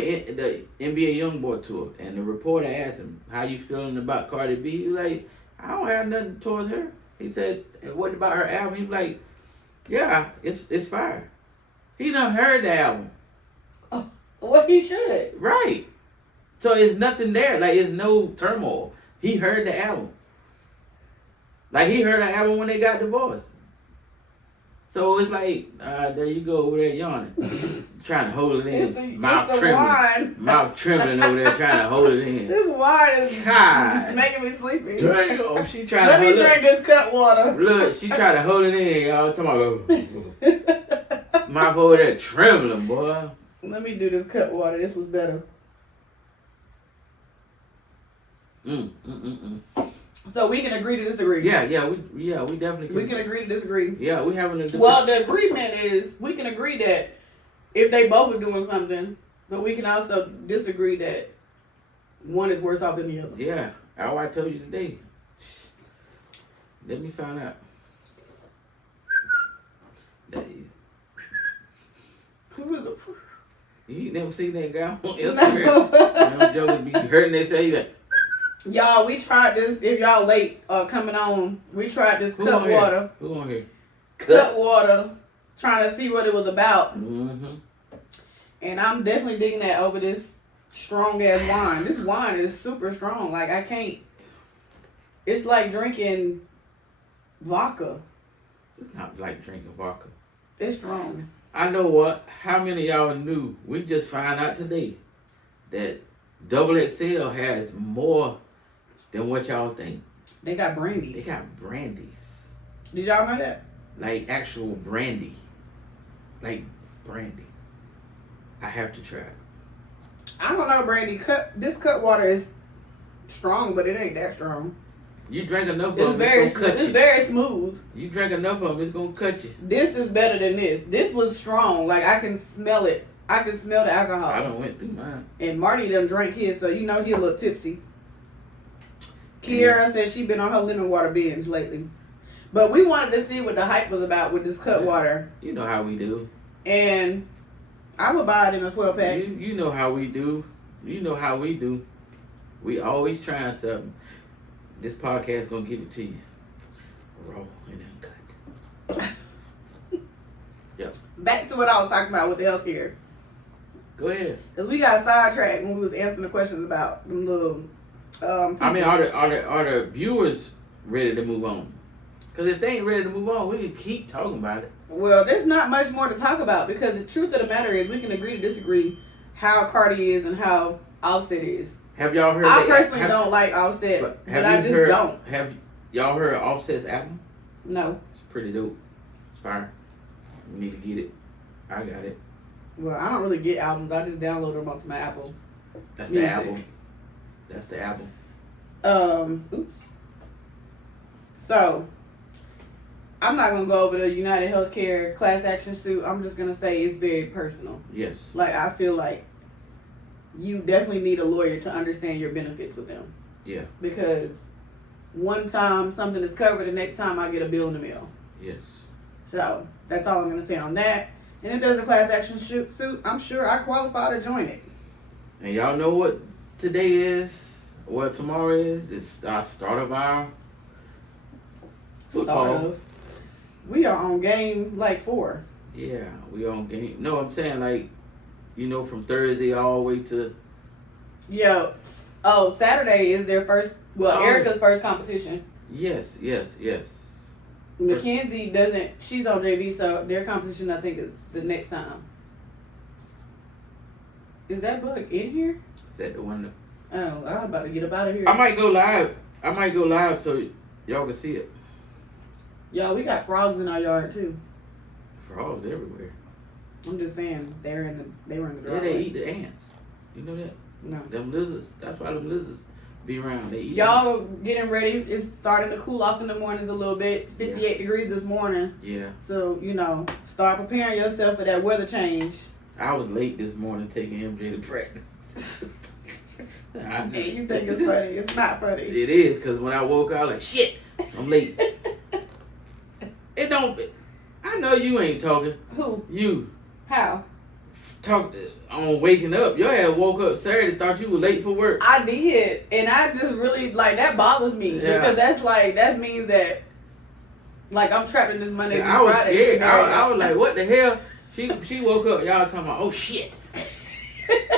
NBA YoungBoy tour, and the reporter asked him, "How you feeling about Cardi B?" He was like, "I don't have nothing towards her." He said, "What about her album?" He was like, "Yeah, it's fire." He done heard the album. Oh, well, he should. Right. So it's nothing there. Like, it's no turmoil. He heard the album. Like, he heard the album when they got divorced. So it's like, there you go over there yawning. Trying to hold it in. Mouth trembling over there trying to hold it in. This wine is making me sleepy. Damn, she trying Let me drink this CUTWATER. Look, she trying to hold it in, y'all. Mouth over there trembling, boy. Let me do this CUTWATER. This was better. So we can agree to disagree. Yeah, we definitely can. We can agree to disagree. Yeah, we having a Well, the agreement is we can agree that if they both are doing something, but we can also disagree that one is worse off than the other. Yeah, how I told you today. Let me find out. You never seen that guy on Instagram? Them jokers be hurting they say that. Y'all, we tried this. If y'all late coming on, we tried this CUTWATER. Who on here? CUTWATER, trying to see what it was about. Mm-hmm. And I'm definitely digging that over this strong ass wine. This wine is super strong. Like, I can't. It's like drinking vodka. It's not like drinking vodka. It's strong. I know what. How many of y'all knew? We just found out today that Double XL has more than what y'all think. They got brandy. They got brandies. Did y'all know that? Like actual brandy. Like brandy. I have to try it. I don't know, brandy. This Cutwater is strong, but it ain't that strong. You drink enough It's of them, it's gonna cut you. It's very smooth. You drink enough of them, it's gonna cut you. This is better than this. This was strong. Like, I can smell it. I can smell the alcohol. I done went through mine. And Marty done drank his, so you know he a little tipsy. Kiara said she been on her lemon water binge lately. But we wanted to see what the hype was about with this Cutwater. You know how we do. And I would buy it in a 12 pack. You know how we do. You know how we do. We always trying something. This podcast gonna give it to you. Raw and uncut. Yep. Back to what I was talking about with the healthcare. Go ahead. Because we got sidetracked when we was answering the questions about them little I mean, are the viewers ready to move on? Because if they ain't ready to move on, we can keep talking about it. Well, there's not much more to talk about because the truth of the matter is we can agree to disagree how Cardi is and how Offset is. Have y'all heard? I personally don't like Offset, but I just don't. Have y'all heard Offset's album? No. It's pretty dope. It's fire. You need to get it. I got it. Well, I don't really get albums. I just download them onto my Apple. That's the album. That's the album. Oops. So, I'm not gonna go over the United Healthcare class action suit. I'm just gonna say it's very personal. Yes. Like, I feel like you definitely need a lawyer to understand your benefits with them. Yeah. Because one time something is covered, the next time I get a bill in the mail. Yes. So that's all I'm gonna say on that. And if there's a class action suit, I'm sure I qualify to join it. And y'all know what today is? What tomorrow is? It's our start of our football. We are on game like 4. Yeah, we on game. No, I'm saying like, you know, from Thursday all the way to. Yeah. Oh, Saturday is their first. Well, Erica's first competition. Yes. Mackenzie doesn't. She's on JV, so their competition I think is the next time. Is that bug in here? Is that the one? Oh, I'm about to get up out of here. I might go live so y'all can see it. Y'all, we got frogs in our yard too. Frogs everywhere. I'm just saying, they were in the Yeah, driveway. they eat the ants. You know that? No. Them lizards. That's why them lizards be around. They eat Y'all getting ready. It's starting to cool off in the mornings a little bit. 58 degrees this morning. Yeah. So, you know, start preparing yourself for that weather change. I was late this morning taking MJ to practice. Hey, you think it's funny. It's not funny. It is, because when I woke up, I was like, shit, I'm late. It don't. I know you ain't talking. Who? You. How? Talk on waking up. Your ass woke up Saturday, thought you were late for work. I did. And I just really, like, that bothers me. Yeah. Because that's like, that means that, like, I'm trapped in this Monday through I was Friday. scared. I was like, what the hell? She woke up, y'all talking about, oh shit.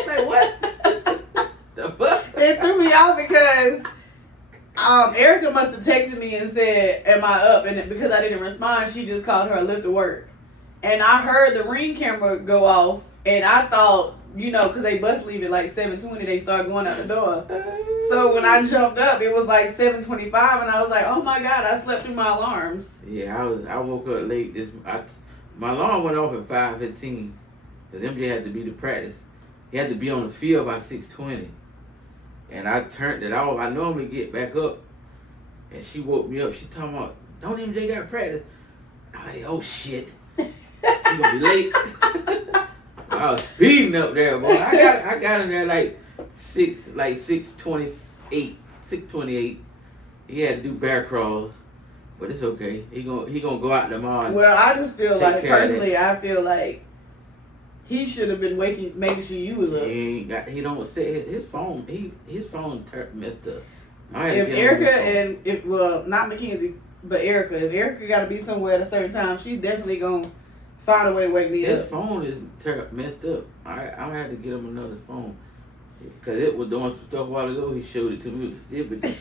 Like, what? The fuck? It threw me off because Erica must have texted me and said, am I up? And because I didn't respond, she just called her a lift to work. And I heard the Ring camera go off, and I thought, you know, because they bus leave at like 7:20, they start going out the door. So when I jumped up, it was like 7:25, and I was like, oh my God, I slept through my alarms. Yeah, I woke up late. My alarm went off at 5:15 because MJ had to be to practice. He had to be on the field by 6:20. And I turned it off. I normally get back up, and she woke me up. She talking about, don't MJ got practice. I'm like, oh shit. You gonna be late? I was speeding up there, boy. I got in there like 6:28. 6:28. He had to do bear crawls, but it's okay. He gonna go out tomorrow. Well, I just feel like personally, I feel like he should have been making sure you was up. He don't say his phone. His phone messed up. If Erica well, not Mackenzie, but Erica. If Erica got to be somewhere at a certain time, she's definitely gonna find a way to wake me up. His phone is messed up. I'm gonna have to get him another phone because it was doing some stuff a while ago. He showed it to me. It was stupid.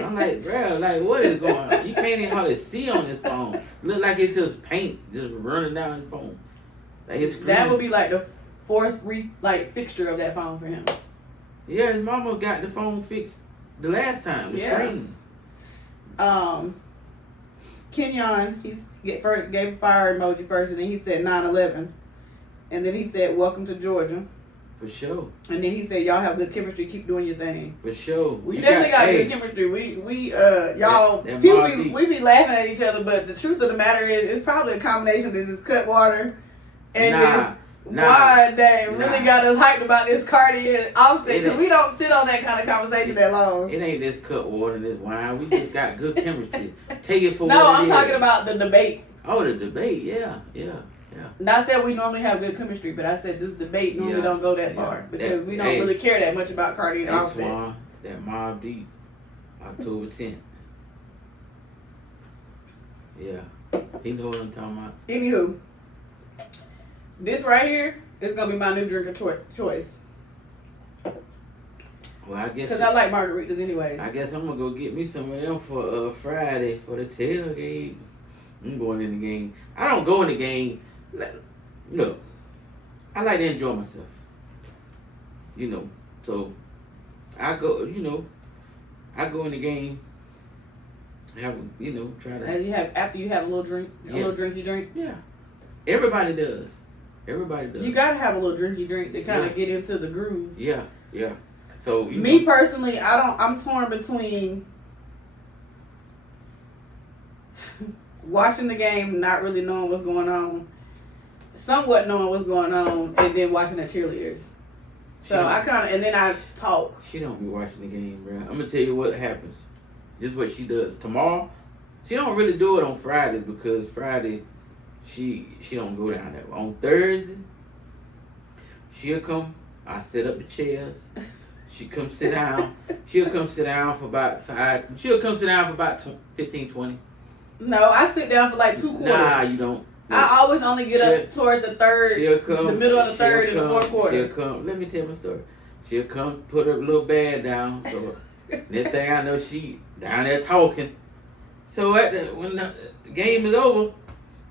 I'm like, bro, like what is going on? You can't even hardly see on this phone. Look like it's just paint just running down his phone. Like his screen. That would be like the fourth fixture of that phone for him. Yeah, his mama got the phone fixed the last time. The screen. Kenyon, gave a fire emoji first, and then he said 9/11, and then he said welcome to Georgia. For sure. And then he said y'all have good chemistry. Keep doing your thing. For sure. We definitely got good chemistry. We y'all people we be laughing at each other, but the truth of the matter is it's probably a combination of this CUTWATER and this wine that really got us hyped about this Cardi and Offset, because we don't sit on that kind of conversation that long. It ain't this CUTWATER and this wine. We just got good chemistry. Take it for no, I'm talking about the debate. Oh, the debate. Yeah. Not that we normally have good chemistry, but I said this debate normally don't go that far because we don't really care that much about Cardi and Offset. Swan, that Mobb Deep, October 10th. Yeah, he know what I'm talking about. Anywho, this right here is gonna be my new drink of choice. Well, I guess because I like margaritas anyways. I guess I'm gonna go get me some of them for Friday for the tailgate. I'm going in the game. I don't go in the game. Look, I like to enjoy myself. So I go. I go in the game. Have try to. And after you have a little drink, little drinky drink. Yeah, everybody does. You gotta have a little drinky drink to kind of get into the groove. Yeah. So me personally, I'm torn between watching the game, not really knowing what's going on, somewhat knowing what's going on, and then watching the cheerleaders. So and then I talk. She don't be watching the game, bro. I'm gonna tell you what happens. This is what she does. Tomorrow, she don't really do it on Fridays because Friday, she don't go down there. On Thursday, she'll come. I set up the chairs. She come sit down. She'll come sit down for about 15, 20. No, I sit down for like 2 quarters. Nah, you don't. I always only get up towards the third, the middle of the third and the fourth quarter. She'll come. Let me tell my story. She'll come, put her little bag down. So next thing I know, she down there talking. So when the game is over,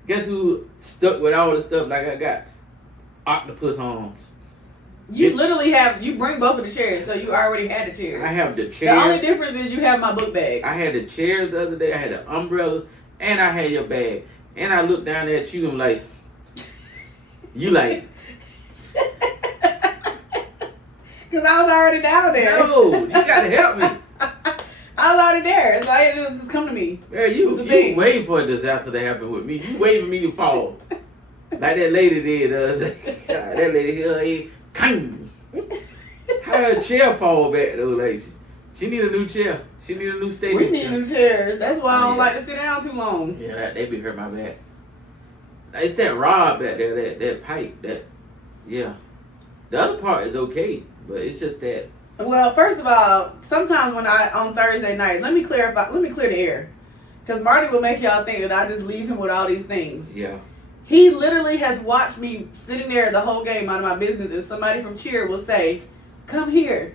guess who stuck with all the stuff like I got? Octopus arms. You bring both of the chairs, so you already had the chairs. I have the chairs. The only difference is you have my book bag. I had the chairs the other day. I had the umbrellas, and I had your bag. And I looked down there at you and I'm like, you like. Because I was already down there. No, you got to help me. I was already there. So all you had to do was just come to me. Yeah, you waiting for a disaster to happen with me. You waiting for me to fall. Like that lady did. That lady here, kang. How her chair fall back though? Like she need a new chair. She need a new stadium. We need new chairs. That's why I don't like to sit down too long. Yeah, they be hurt my back. It's that rod back there, that pipe, yeah. The other part is okay, but it's just that. Well, first of all, sometimes on Thursday night, let me clear the air. Because Marty will make y'all think that I just leave him with all these things. Yeah. He literally has watched me sitting there the whole game out of my business, and somebody from cheer will say, come here.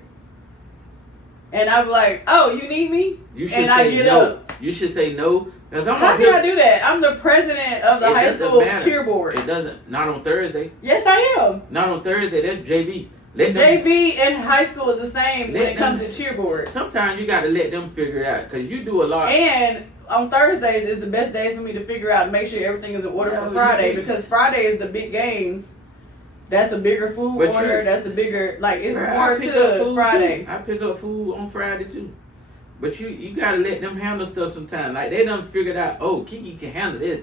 And I'm like, oh, you need me? You should say no. You should say no. How can I do that? I'm the president of the high school cheer board. It doesn't. Not on Thursday. Yes, I am. Not on Thursday. That's JV. JV and high school is the same when it comes to cheer board. Sometimes you got to let them figure it out because you do a lot. And on Thursdays is the best days for me to figure out and make sure everything is in order for Friday, because Friday is the big games. That's a bigger food order. That's a bigger, it's more to Friday. I pick up food on Friday too. But you gotta let them handle stuff sometimes. Like they done figured out, oh, Kiki can handle this.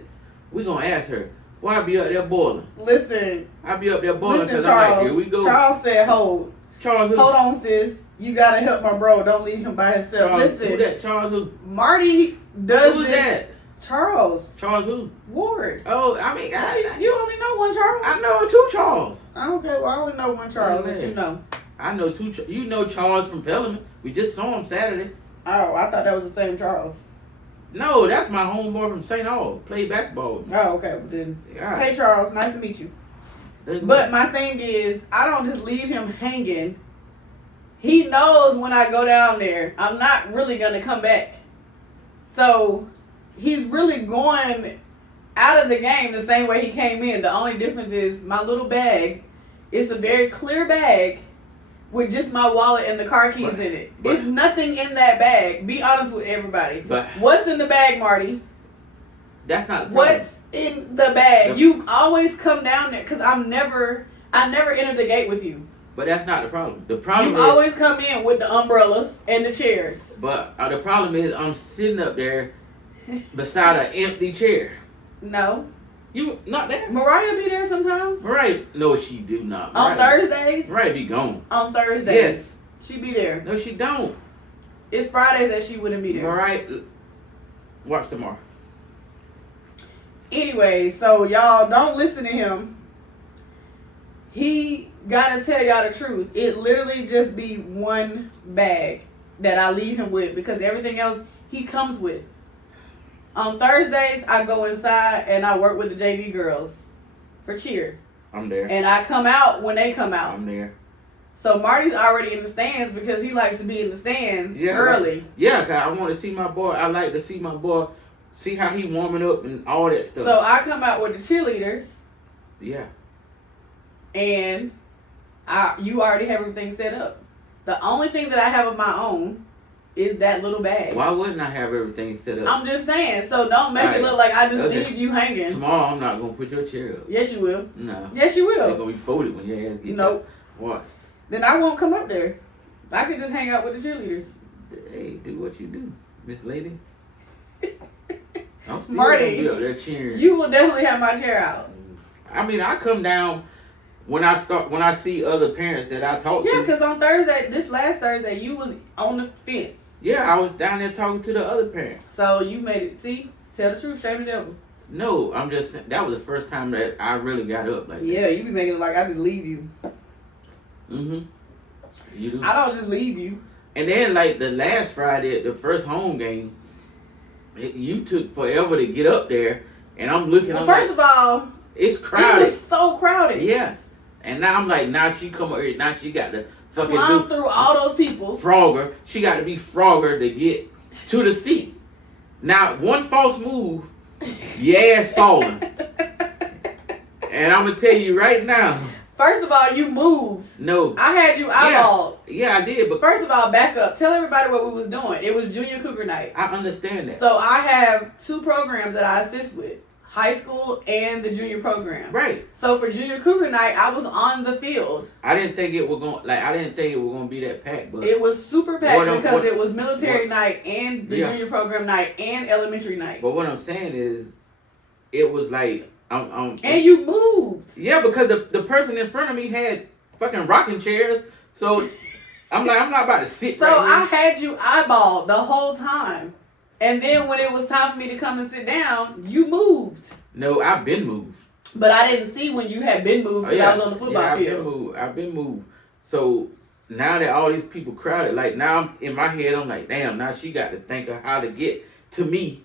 We gonna ask her. Why I be up there boiling? Listen. I be up there boiling because Charles, I'm like, here we go. Charles said, hold. Charles who? Hold on, sis. You gotta help my bro. Don't leave him by himself. Charles, Listen. Who that? Charles who? Marty does Who's this. that? Charles. Charles who? Ward. Oh, I mean, you only know one Charles? I know two Charles. Okay, well, I only know one Charles that you know. I know two. You know Charles from Pelham. We just saw him Saturday. Oh, I thought that was the same Charles. No, that's my homeboy from St. Aug. Played basketball. Oh, okay. Well, then. Yeah. Hey, Charles. Nice to meet you. But my thing is, I don't just leave him hanging he knows when I go down there, I'm not really going to come back. So he's really going out of the game the same way he came in. The only difference is my little bag. It's a very clear bag with just my wallet and the car keys in it. There's nothing in that bag. Be honest with everybody. But what's in the bag, Marty? That's not the problem. What's in the bag? You always come down there because I never enter the gate with you. But that's not the problem. The problem you always come in with the umbrellas and the chairs. But the problem is I'm sitting up there beside an empty chair. No. You not there? Mariah be there sometimes. Mariah, no, she do not. On Thursdays. Mariah be gone. On Thursdays. Yes. She be there. No, she don't. It's Fridays that she wouldn't be there. Mariah, watch tomorrow. Anyway, so y'all don't listen to him. He gotta tell y'all the truth. It literally just be one bag that I leave him with because everything else he comes with. On Thursdays, I go inside and I work with the JV girls for cheer. I'm there. And I come out when they come out. I'm there. So Marty's already in the stands because he likes to be in the stands early. Yeah, cause I want to see my boy. I like to see my boy, see how he warming up and all that stuff. So I come out with the cheerleaders. Yeah. And you already have everything set up. The only thing that I have of my own is that little bag. Why wouldn't I have everything set up? I'm just saying. So don't make it look like I just leave you hanging. Tomorrow I'm not going to put your chair up. Yes, you will. No. Yes, you will. It's going to be folded when your ass get Nope. There. What? Then I won't come up there. I can just hang out with the cheerleaders. Hey, do what you do, Miss Lady. I'm still Marty, going to be up there cheering. You will definitely have my chair out. I mean, I come down when I see other parents that I talk to. Yeah, because on Thursday, this last Thursday, you was on the fence. Yeah, I was down there talking to the other parents. So you made it. See, tell the truth, shame the devil. No, I'm just saying, that was the first time that I really got up like that. Yeah, you be making it like I just leave you. Mm-hmm. You do. I don't just leave you. And then, like, the last Friday, the first home game, you took forever to get up there, and I'm looking. Well, I'm first like, of all, it's crowded. It was so crowded. Yes. And now I'm like, now she come up here, now she got to fucking climb through all those people. Frogger. She got to be Frogger to get to the seat. Now, one false move, your ass falling. And I'm going to tell you right now. First of all, you moved. No. I had you eyeballed. Yeah, I did. But first of all, back up. Tell everybody what we was doing. It was Junior Cougar Night. I understand that. So I have two programs that I assist with. High school and the junior program. Right. So for Junior Cougar Night, I was on the field. I didn't think it was going to be that packed, but it was super packed because it was military night and the junior program night and elementary night. But what I'm saying is, it was like and you moved. Yeah, because the person in front of me had fucking rocking chairs, so I'm like, I'm not about to sit. So I had you eyeballed the whole time. And then when it was time for me to come and sit down, you moved. No, I've been moved. But I didn't see when you had been moved because I was on the football field. I've been moved. So now that all these people crowded, like now in my head, I'm like, damn, now she got to think of how to get to me.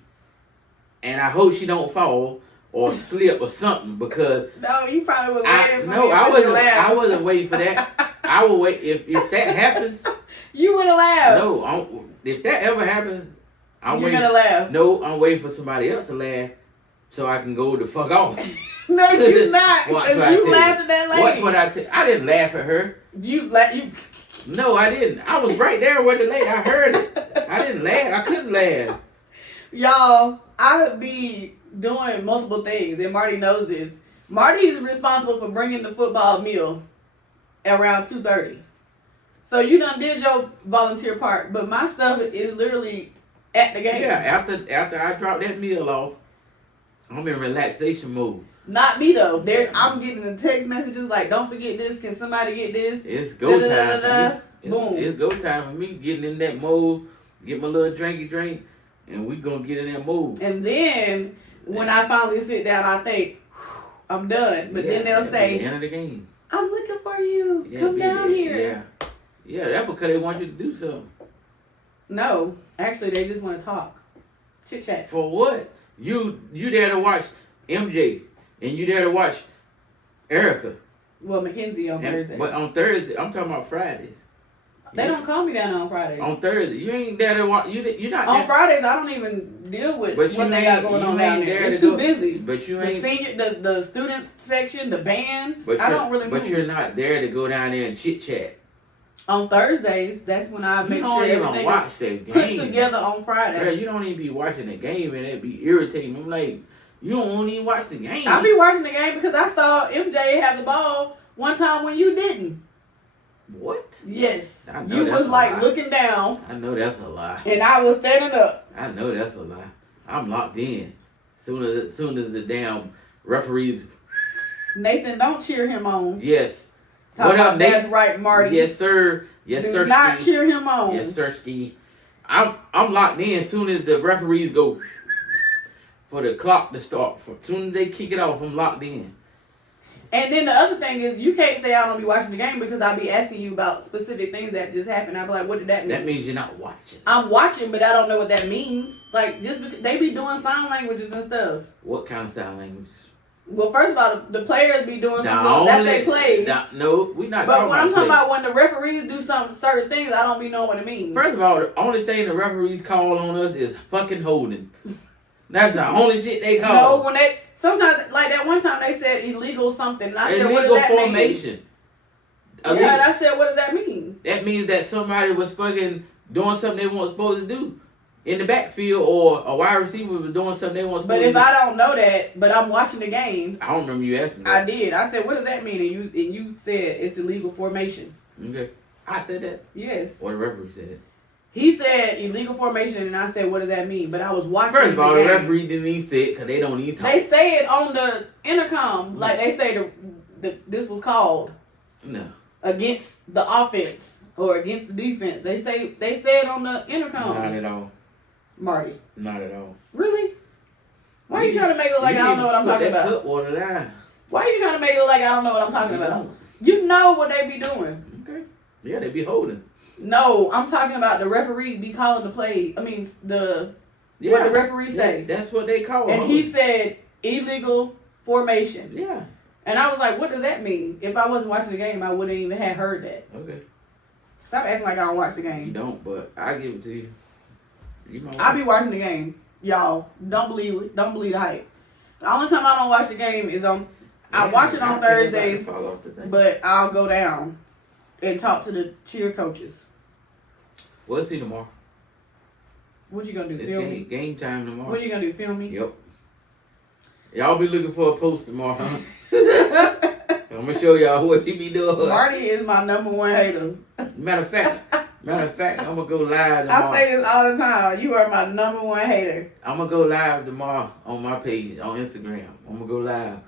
And I hope she don't fall or slip or something because... No, you probably was waiting for me to laugh. I wasn't waiting for that. I would wait. If that happens... You would have laughed. No, if that ever happens... You're gonna laugh. No, I'm waiting for somebody else to laugh so I can go the fuck off. No, you're not. Because you laughed at that lady. Watch what I didn't laugh at her. You. No, I didn't. I was right there with the lady. I heard it. I didn't laugh. I couldn't laugh. Y'all, I be doing multiple things, and Marty knows this. Marty's responsible for bringing the football meal around 2:30. So you done did your volunteer part, but my stuff is literally at the game. Yeah, after I drop that meal off, I'm in relaxation mode. Not me though. I'm getting the text messages like, "Don't forget this. Can somebody get this?" It's go time for me. Boom. It's go time for me. Getting in that mode. Get my little drinky drink, and we gonna get in that mode. And then when I finally sit down, I think I'm done. But then they'll say, the end of the game. "I'm looking for you. Come down here." Yeah, that's because they want you to do something. No, actually, they just want to talk, chit chat. For what? You there to watch MJ, and you there to watch Erica. Well, Mackenzie on Thursday. But on Thursday, I'm talking about Fridays. They don't call me down on Fridays. On Thursday, you ain't there to watch. You're not on there. Fridays. I don't even deal with what they got going on down there. It's too busy. But you ain't the student section, the band. But I don't really. But you're not there to go down there and chit chat. On Thursdays, that's when I make sure everything is put together on Friday. Girl, you don't even be watching the game and it be irritating. I'm like, you don't even watch the game. I be watching the game because I saw MJ have the ball one time when you didn't. What? Yes. You was like looking down. I know that's a lie. And I was standing up. I know that's a lie. I'm locked in. Soon as the damn referees. Nathan, don't cheer him on. Yes. What up, that's right, Marty. Yes, sir. Yes, sir. Do not cheer him on. Yes, sir, Ski. I'm locked in. As soon as the referees go for the clock to start, as soon as they kick it off, I'm locked in. And then the other thing is, you can't say I don't be watching the game because I'll be asking you about specific things that just happened. I'll be like, what did that mean? That means you're not watching. I'm watching, but I don't know what that means. Like, just because they be doing sign languages and stuff. What kind of sign languages? Well, first of all, the players be doing something that's they plays. No, we not. But when I'm talking about when the referees do some certain things, I don't be knowing what it means. First of all, the only thing the referees call on us is fucking holding. That's the only shit they call. No, when they sometimes like that one time they said illegal something. And I said, what does that formation. Mean? Yeah, and I said, what does that mean? That means that somebody was fucking doing something they weren't supposed to do. In the backfield, or a wide receiver was doing something they weren't supposed to do. But if I don't know that, but I'm watching the game. I don't remember you asking that. I did. I said, what does that mean? And you said it's illegal formation. Okay. I said that? Yes. Or the referee said it. He said illegal formation, and I said, what does that mean? But I was watching First of all, the game. referee didn't even say it because they don't even talk. They say it on the intercom. Like they say this was called. No. Against the offense or against the defense. They say it on the intercom. Not at all. Marty. Not at all. Really? Why are you trying to make it look like I don't know what I'm talking about? CUTWATER down. Why are you trying to make it look like I don't know what I'm talking about? You know what they be doing. Okay. Yeah, they be holding. No, I'm talking about the referee be calling the play. I mean, what the referee say. That's what they call it. And he said illegal formation. Yeah. And I was like, what does that mean? If I wasn't watching the game, I wouldn't even have heard that. Okay. Stop acting like I don't watch the game. You don't, but I give it to you. I be watching the game, y'all. Don't believe it. Don't believe the hype. The only time I don't watch the game is I watch it on Thursdays, but I'll go down and talk to the cheer coaches. We'll see tomorrow. What you gonna do? Film me? Game time tomorrow. What you gonna do? Film me? Yep. Y'all be looking for a post tomorrow. I'm gonna show y'all what he be doing. Marty is my number one hater. Matter of fact, I'm gonna go live tomorrow. I say this all the time. You are my number one hater. I'm gonna go live tomorrow on my page on Instagram. I'm gonna go live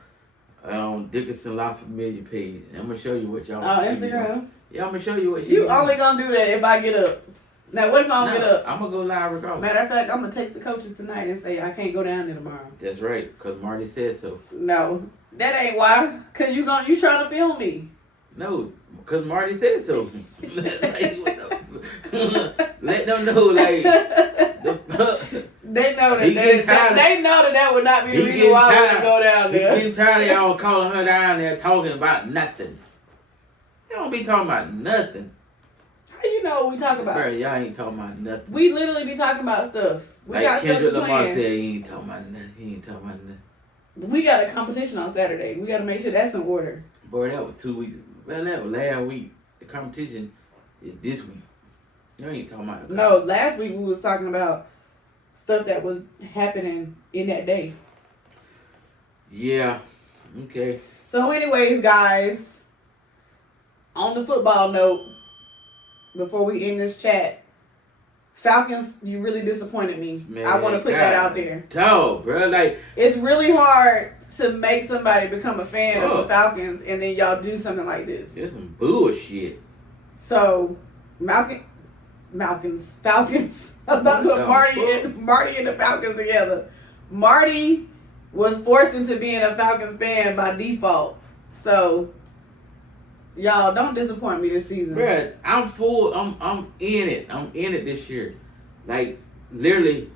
on Dickerson La Familia page. I'm gonna show you what y'all. On Instagram. Yeah, I'm gonna show you what you only gonna do that if I get up. Now, what if I don't get up? I'm gonna go live regardless. Matter of fact, I'm gonna text the coaches tonight and say I can't go down there tomorrow. That's right, cause Marty said so. No, that ain't why. Cause you trying to film me. No, cause Marty said so. Let them know, like. They know that would not be the reason why I would go down there. He getting tired of y'all calling her down there talking about nothing. They don't be talking about nothing. How you know what we talk about? Bro, y'all ain't talking about nothing. We literally be talking about stuff. We like got Kendrick stuff to Lamar plan. said, he ain't talking about nothing. He ain't talking about nothing. We got a competition on Saturday. We got to make sure that's in order. Boy, that was 2 weeks. Well, that was last week. The competition is this week. You ain't talking about. No, last week we was talking about stuff that was happening in that day. Yeah. Okay. So, anyways, guys, on the football note, before we end this chat, Falcons, you really disappointed me. Man, I want to put that out there. Dog, bro, like it's really hard to make somebody become a fan of the Falcons, and then y'all do something like this. It's some bullshit. So, Falcons. I was about to put Marty and the Falcons together. Marty was forced into being a Falcons fan by default. So, y'all don't disappoint me this season. Bruh, I'm in it. I'm in it this year. Like, literally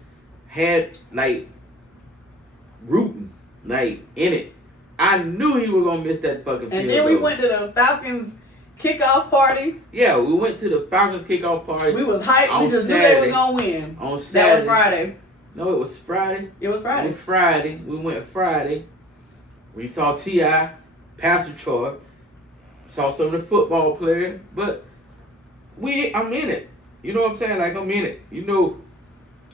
had, like, rooting, like, in it. I knew he was going to miss that fucking field And then we went to the Falcons kickoff party. Yeah, we went to the Falcons kickoff party. We was hyped. On We just Saturday. knew they were gonna win. On That Saturday. was Friday. No, it was Friday. It was Friday. We went Friday. We saw T.I., Pastor Troy, saw some of the football players, but I'm in it. You know what I'm saying? Like, I'm in it. You know,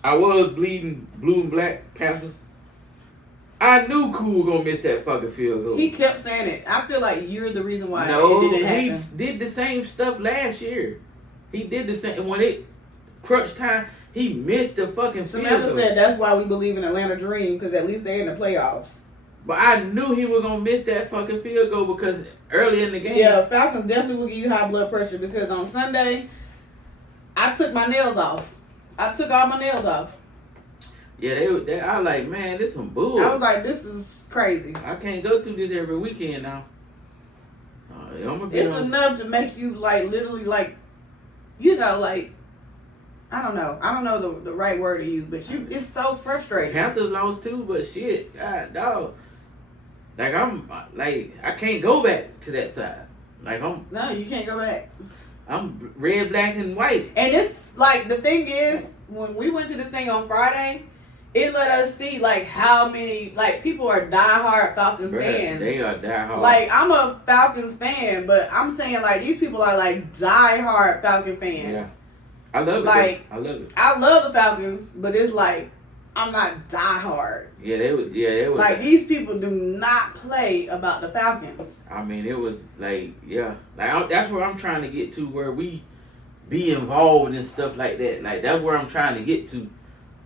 I was bleeding blue and black Panthers. I knew Cool gonna miss that fucking field goal. He kept saying it. I feel like you're the reason why No, it didn't happen. he did the same stuff last year. He did the same. When it crunch time, he missed the fucking field Samantha goal. said that's why we believe in Atlanta Dream, because at least they're in the playoffs. But I knew he was gonna miss that fucking field goal because early in the game. Yeah, Falcons definitely will give you high blood pressure because on Sunday, I took my nails off. I took all my nails off. Yeah, they I was like, man, this some bull. I was like, this is crazy. I can't go through this every weekend now. I'm gonna be It's enough to make you like literally like, you know, like, I don't know the right word to use, but it's so frustrating. Panthers lost too, but shit, God dog. Like I can't go back to that side. Like No, you can't go back. I'm red, black, and white. And it's like the thing is, when we went to this thing on Friday, it let us see like how many like people are diehard Falcons fans. They are diehard. Like I'm a Falcons fan, but I'm saying like these people are like diehard Falcon fans. Yeah, I love it. Like I love it. I love the Falcons, but it's like I'm not diehard. Yeah, they was Like these people do not play about the Falcons. I mean, it was like, yeah, like that's where I'm trying to get to, where we be involved and stuff like that. Like that's where I'm trying to get to.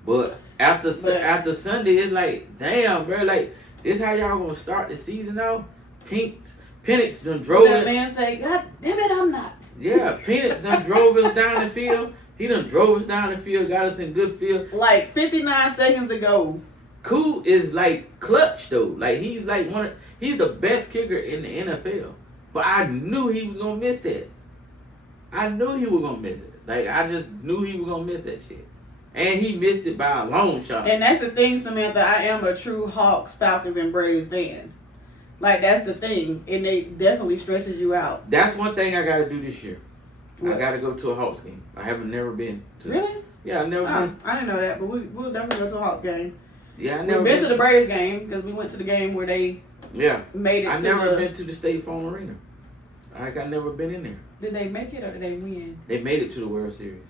But after Sunday, it's like, damn, bro, like this how y'all gonna start the season out? Penix done drove That it. man say, God damn it, I'm not. Yeah, Penix done drove us down the field. He done drove us down the field, got us in good field. Like 59 seconds ago. Cool is like clutch though. Like he's like he's the best kicker in the NFL. But I knew he was gonna miss that. I knew he was gonna miss it. Like I just knew he was gonna miss that shit. And he missed it by a long shot. And that's the thing, Samantha. I am a true Hawks, Falcons, and Braves fan. Like that's the thing, and it definitely stresses you out. That's one thing I gotta do this year. What? I gotta go to a Hawks game. I haven't never been to. Really? Yeah, I never been. I didn't know that, but we'll definitely go to a Hawks game. Yeah, I never We've been to the Braves game because we went to the game where they made it. I never been to the State Farm Arena. I never been in there. Did they make it or did they win? They made it to the World Series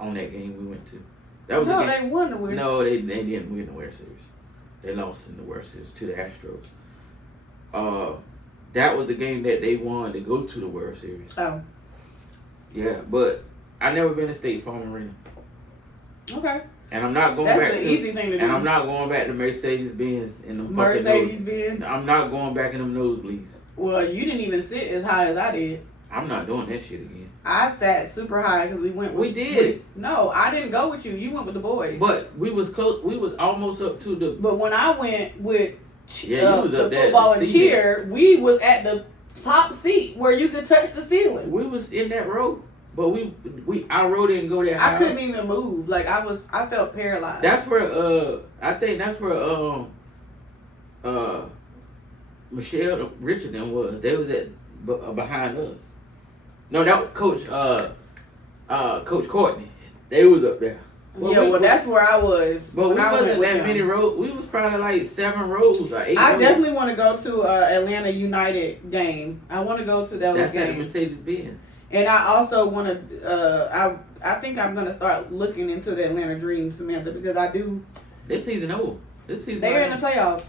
on that game we went to. That was no, the game. they won the World Series. No, they didn't win the World Series. They lost in the World Series to the Astros. That was the game that they won to go to the World Series. Oh. Yeah, but I never been to State Farm Arena. Okay. And I'm not going That's back the to easy thing to do. And I'm not going back to Mercedes-Benz in them Mercedes-Benz. I'm not going back in them nosebleeds. Well, you didn't even sit as high as I did. I'm not doing that shit again. I sat super high because we went. We did. No, I didn't go with you. You went with the boys. But we was close. We was almost up to the. But when I went with You was the up there football at the and seat. cheer, we was at the top seat where you could touch the ceiling. We was in that row, but our row didn't go that high. I couldn't even move. Like I felt paralyzed. That's where I think that's where Michelle Richard and was. They was at behind us. No, that was Coach Courtney. They was up there. Well, that's where I was. But we wasn't that many rows. We was probably like 7 rows or 8 I rows. definitely want to go to Atlanta United game. I want to go to those That's at games. Mercedes-Benz. And I also want to. I think I'm gonna start looking into the Atlanta Dream, Samantha, because I do. This season over. This season. They're in the playoffs.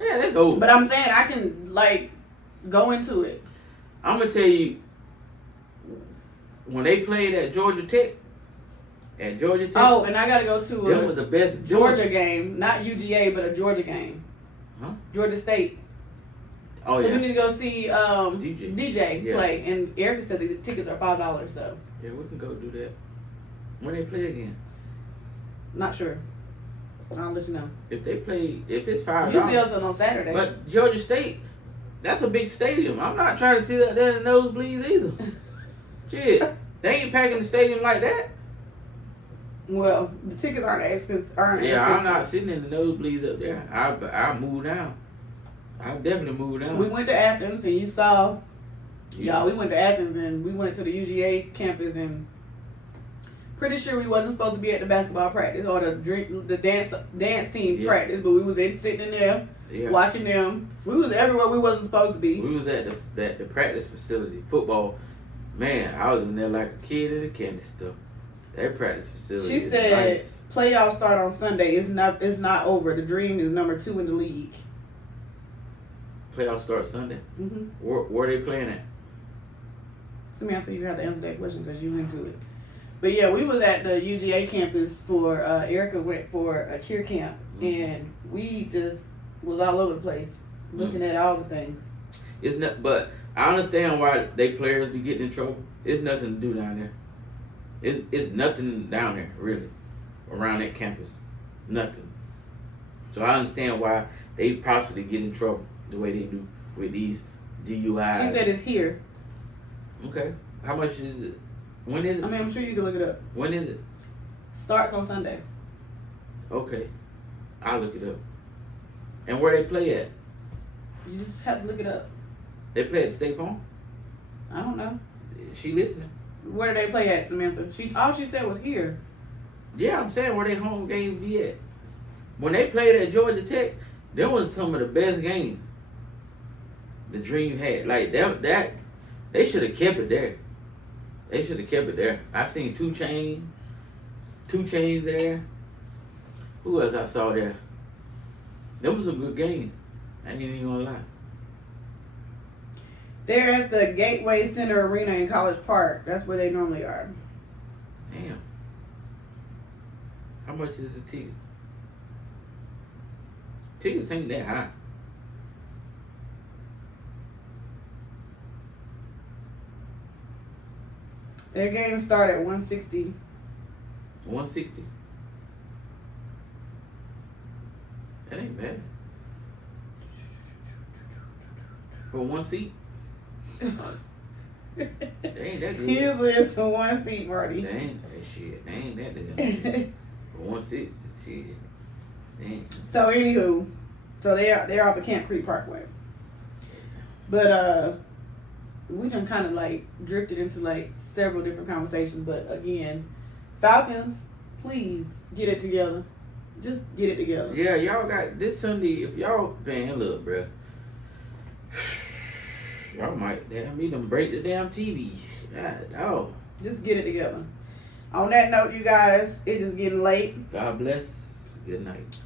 Yeah, that's over. But I'm saying I can like go into it. I'm gonna tell you, when they played at Georgia Tech. Oh, and I gotta go to that was the best Georgia game, not UGA, but a Georgia game. Huh? Georgia State. Oh So yeah. we need to go see DJ Yeah. play, and Erica said the tickets are $5. So Yeah, we can go do that. When they play again. not sure. I'll let you know. If it's $5. Usually also on Saturday. But Georgia State, that's a big stadium. I'm not trying to sit out there in the nosebleeds either. Shit, they ain't packing the stadium like that. Well, the tickets aren't expensive. Yeah, I'm not sitting in the nosebleeds up there. I move down. I definitely move down. We went to Athens and you saw Y'all, we went to Athens and we went to the UGA campus and pretty sure we wasn't supposed to be at the basketball practice or the dance team practice, but we was sitting in there watching them. We was everywhere we wasn't supposed to be. We was at the practice facility, football. Man, I was in there like a kid in a candy store. That practice facility. She said nice. Playoffs start on Sunday. It's not over. The Dream is number 2 in the league. Playoffs start Sunday. Mm-hmm. Where are they playing at? Samantha, you have to answer that question because you into it. But yeah, we was at the UGA campus for Erica went for a cheer camp, and we just was all over the place looking at all the things. It's not, but I understand why they players be getting in trouble. It's nothing to do down there. It's nothing down there really around that campus, nothing. So I understand why they possibly get in trouble the way they do with these DUIs. She said it's here. Okay, how much is it? When is it? I mean, I'm sure you can look it up. When is it? Starts on Sunday. Okay, I'll look it up. And where they play at? You just have to look it up. They play at State Farm? I don't know. She listening? Where do they play at, Samantha? All she said was here. Yeah, I'm saying where they home games be at. When they played at Georgia Tech, there was some of the best games the Dream had. Like that they should have kept it there. They should have kept it there. I seen 2 Chainz there. Who else I saw there? There was a good game. I ain't even gonna lie. They're at the Gateway Center Arena in College Park. That's where they normally are. Damn. How much is a ticket? Tickets ain't that high. Their games start at 160. 160. That ain't bad. For 1 seat? They ain't that good. Usually it's a 1 seat party. They ain't that shit. They ain't that good. For 1 seat, shit. Damn. So anywho, they're off of Camp Creek Parkway. But we done kind of like drifted into like several different conversations. But again, Falcons, please get it together. Just get it together. Yeah, y'all got this Sunday. If y'all, man, look, bro. Y'all might have me them break the damn TV. God, oh. Just get it together. On that note, you guys, it is getting late. God bless. Good night.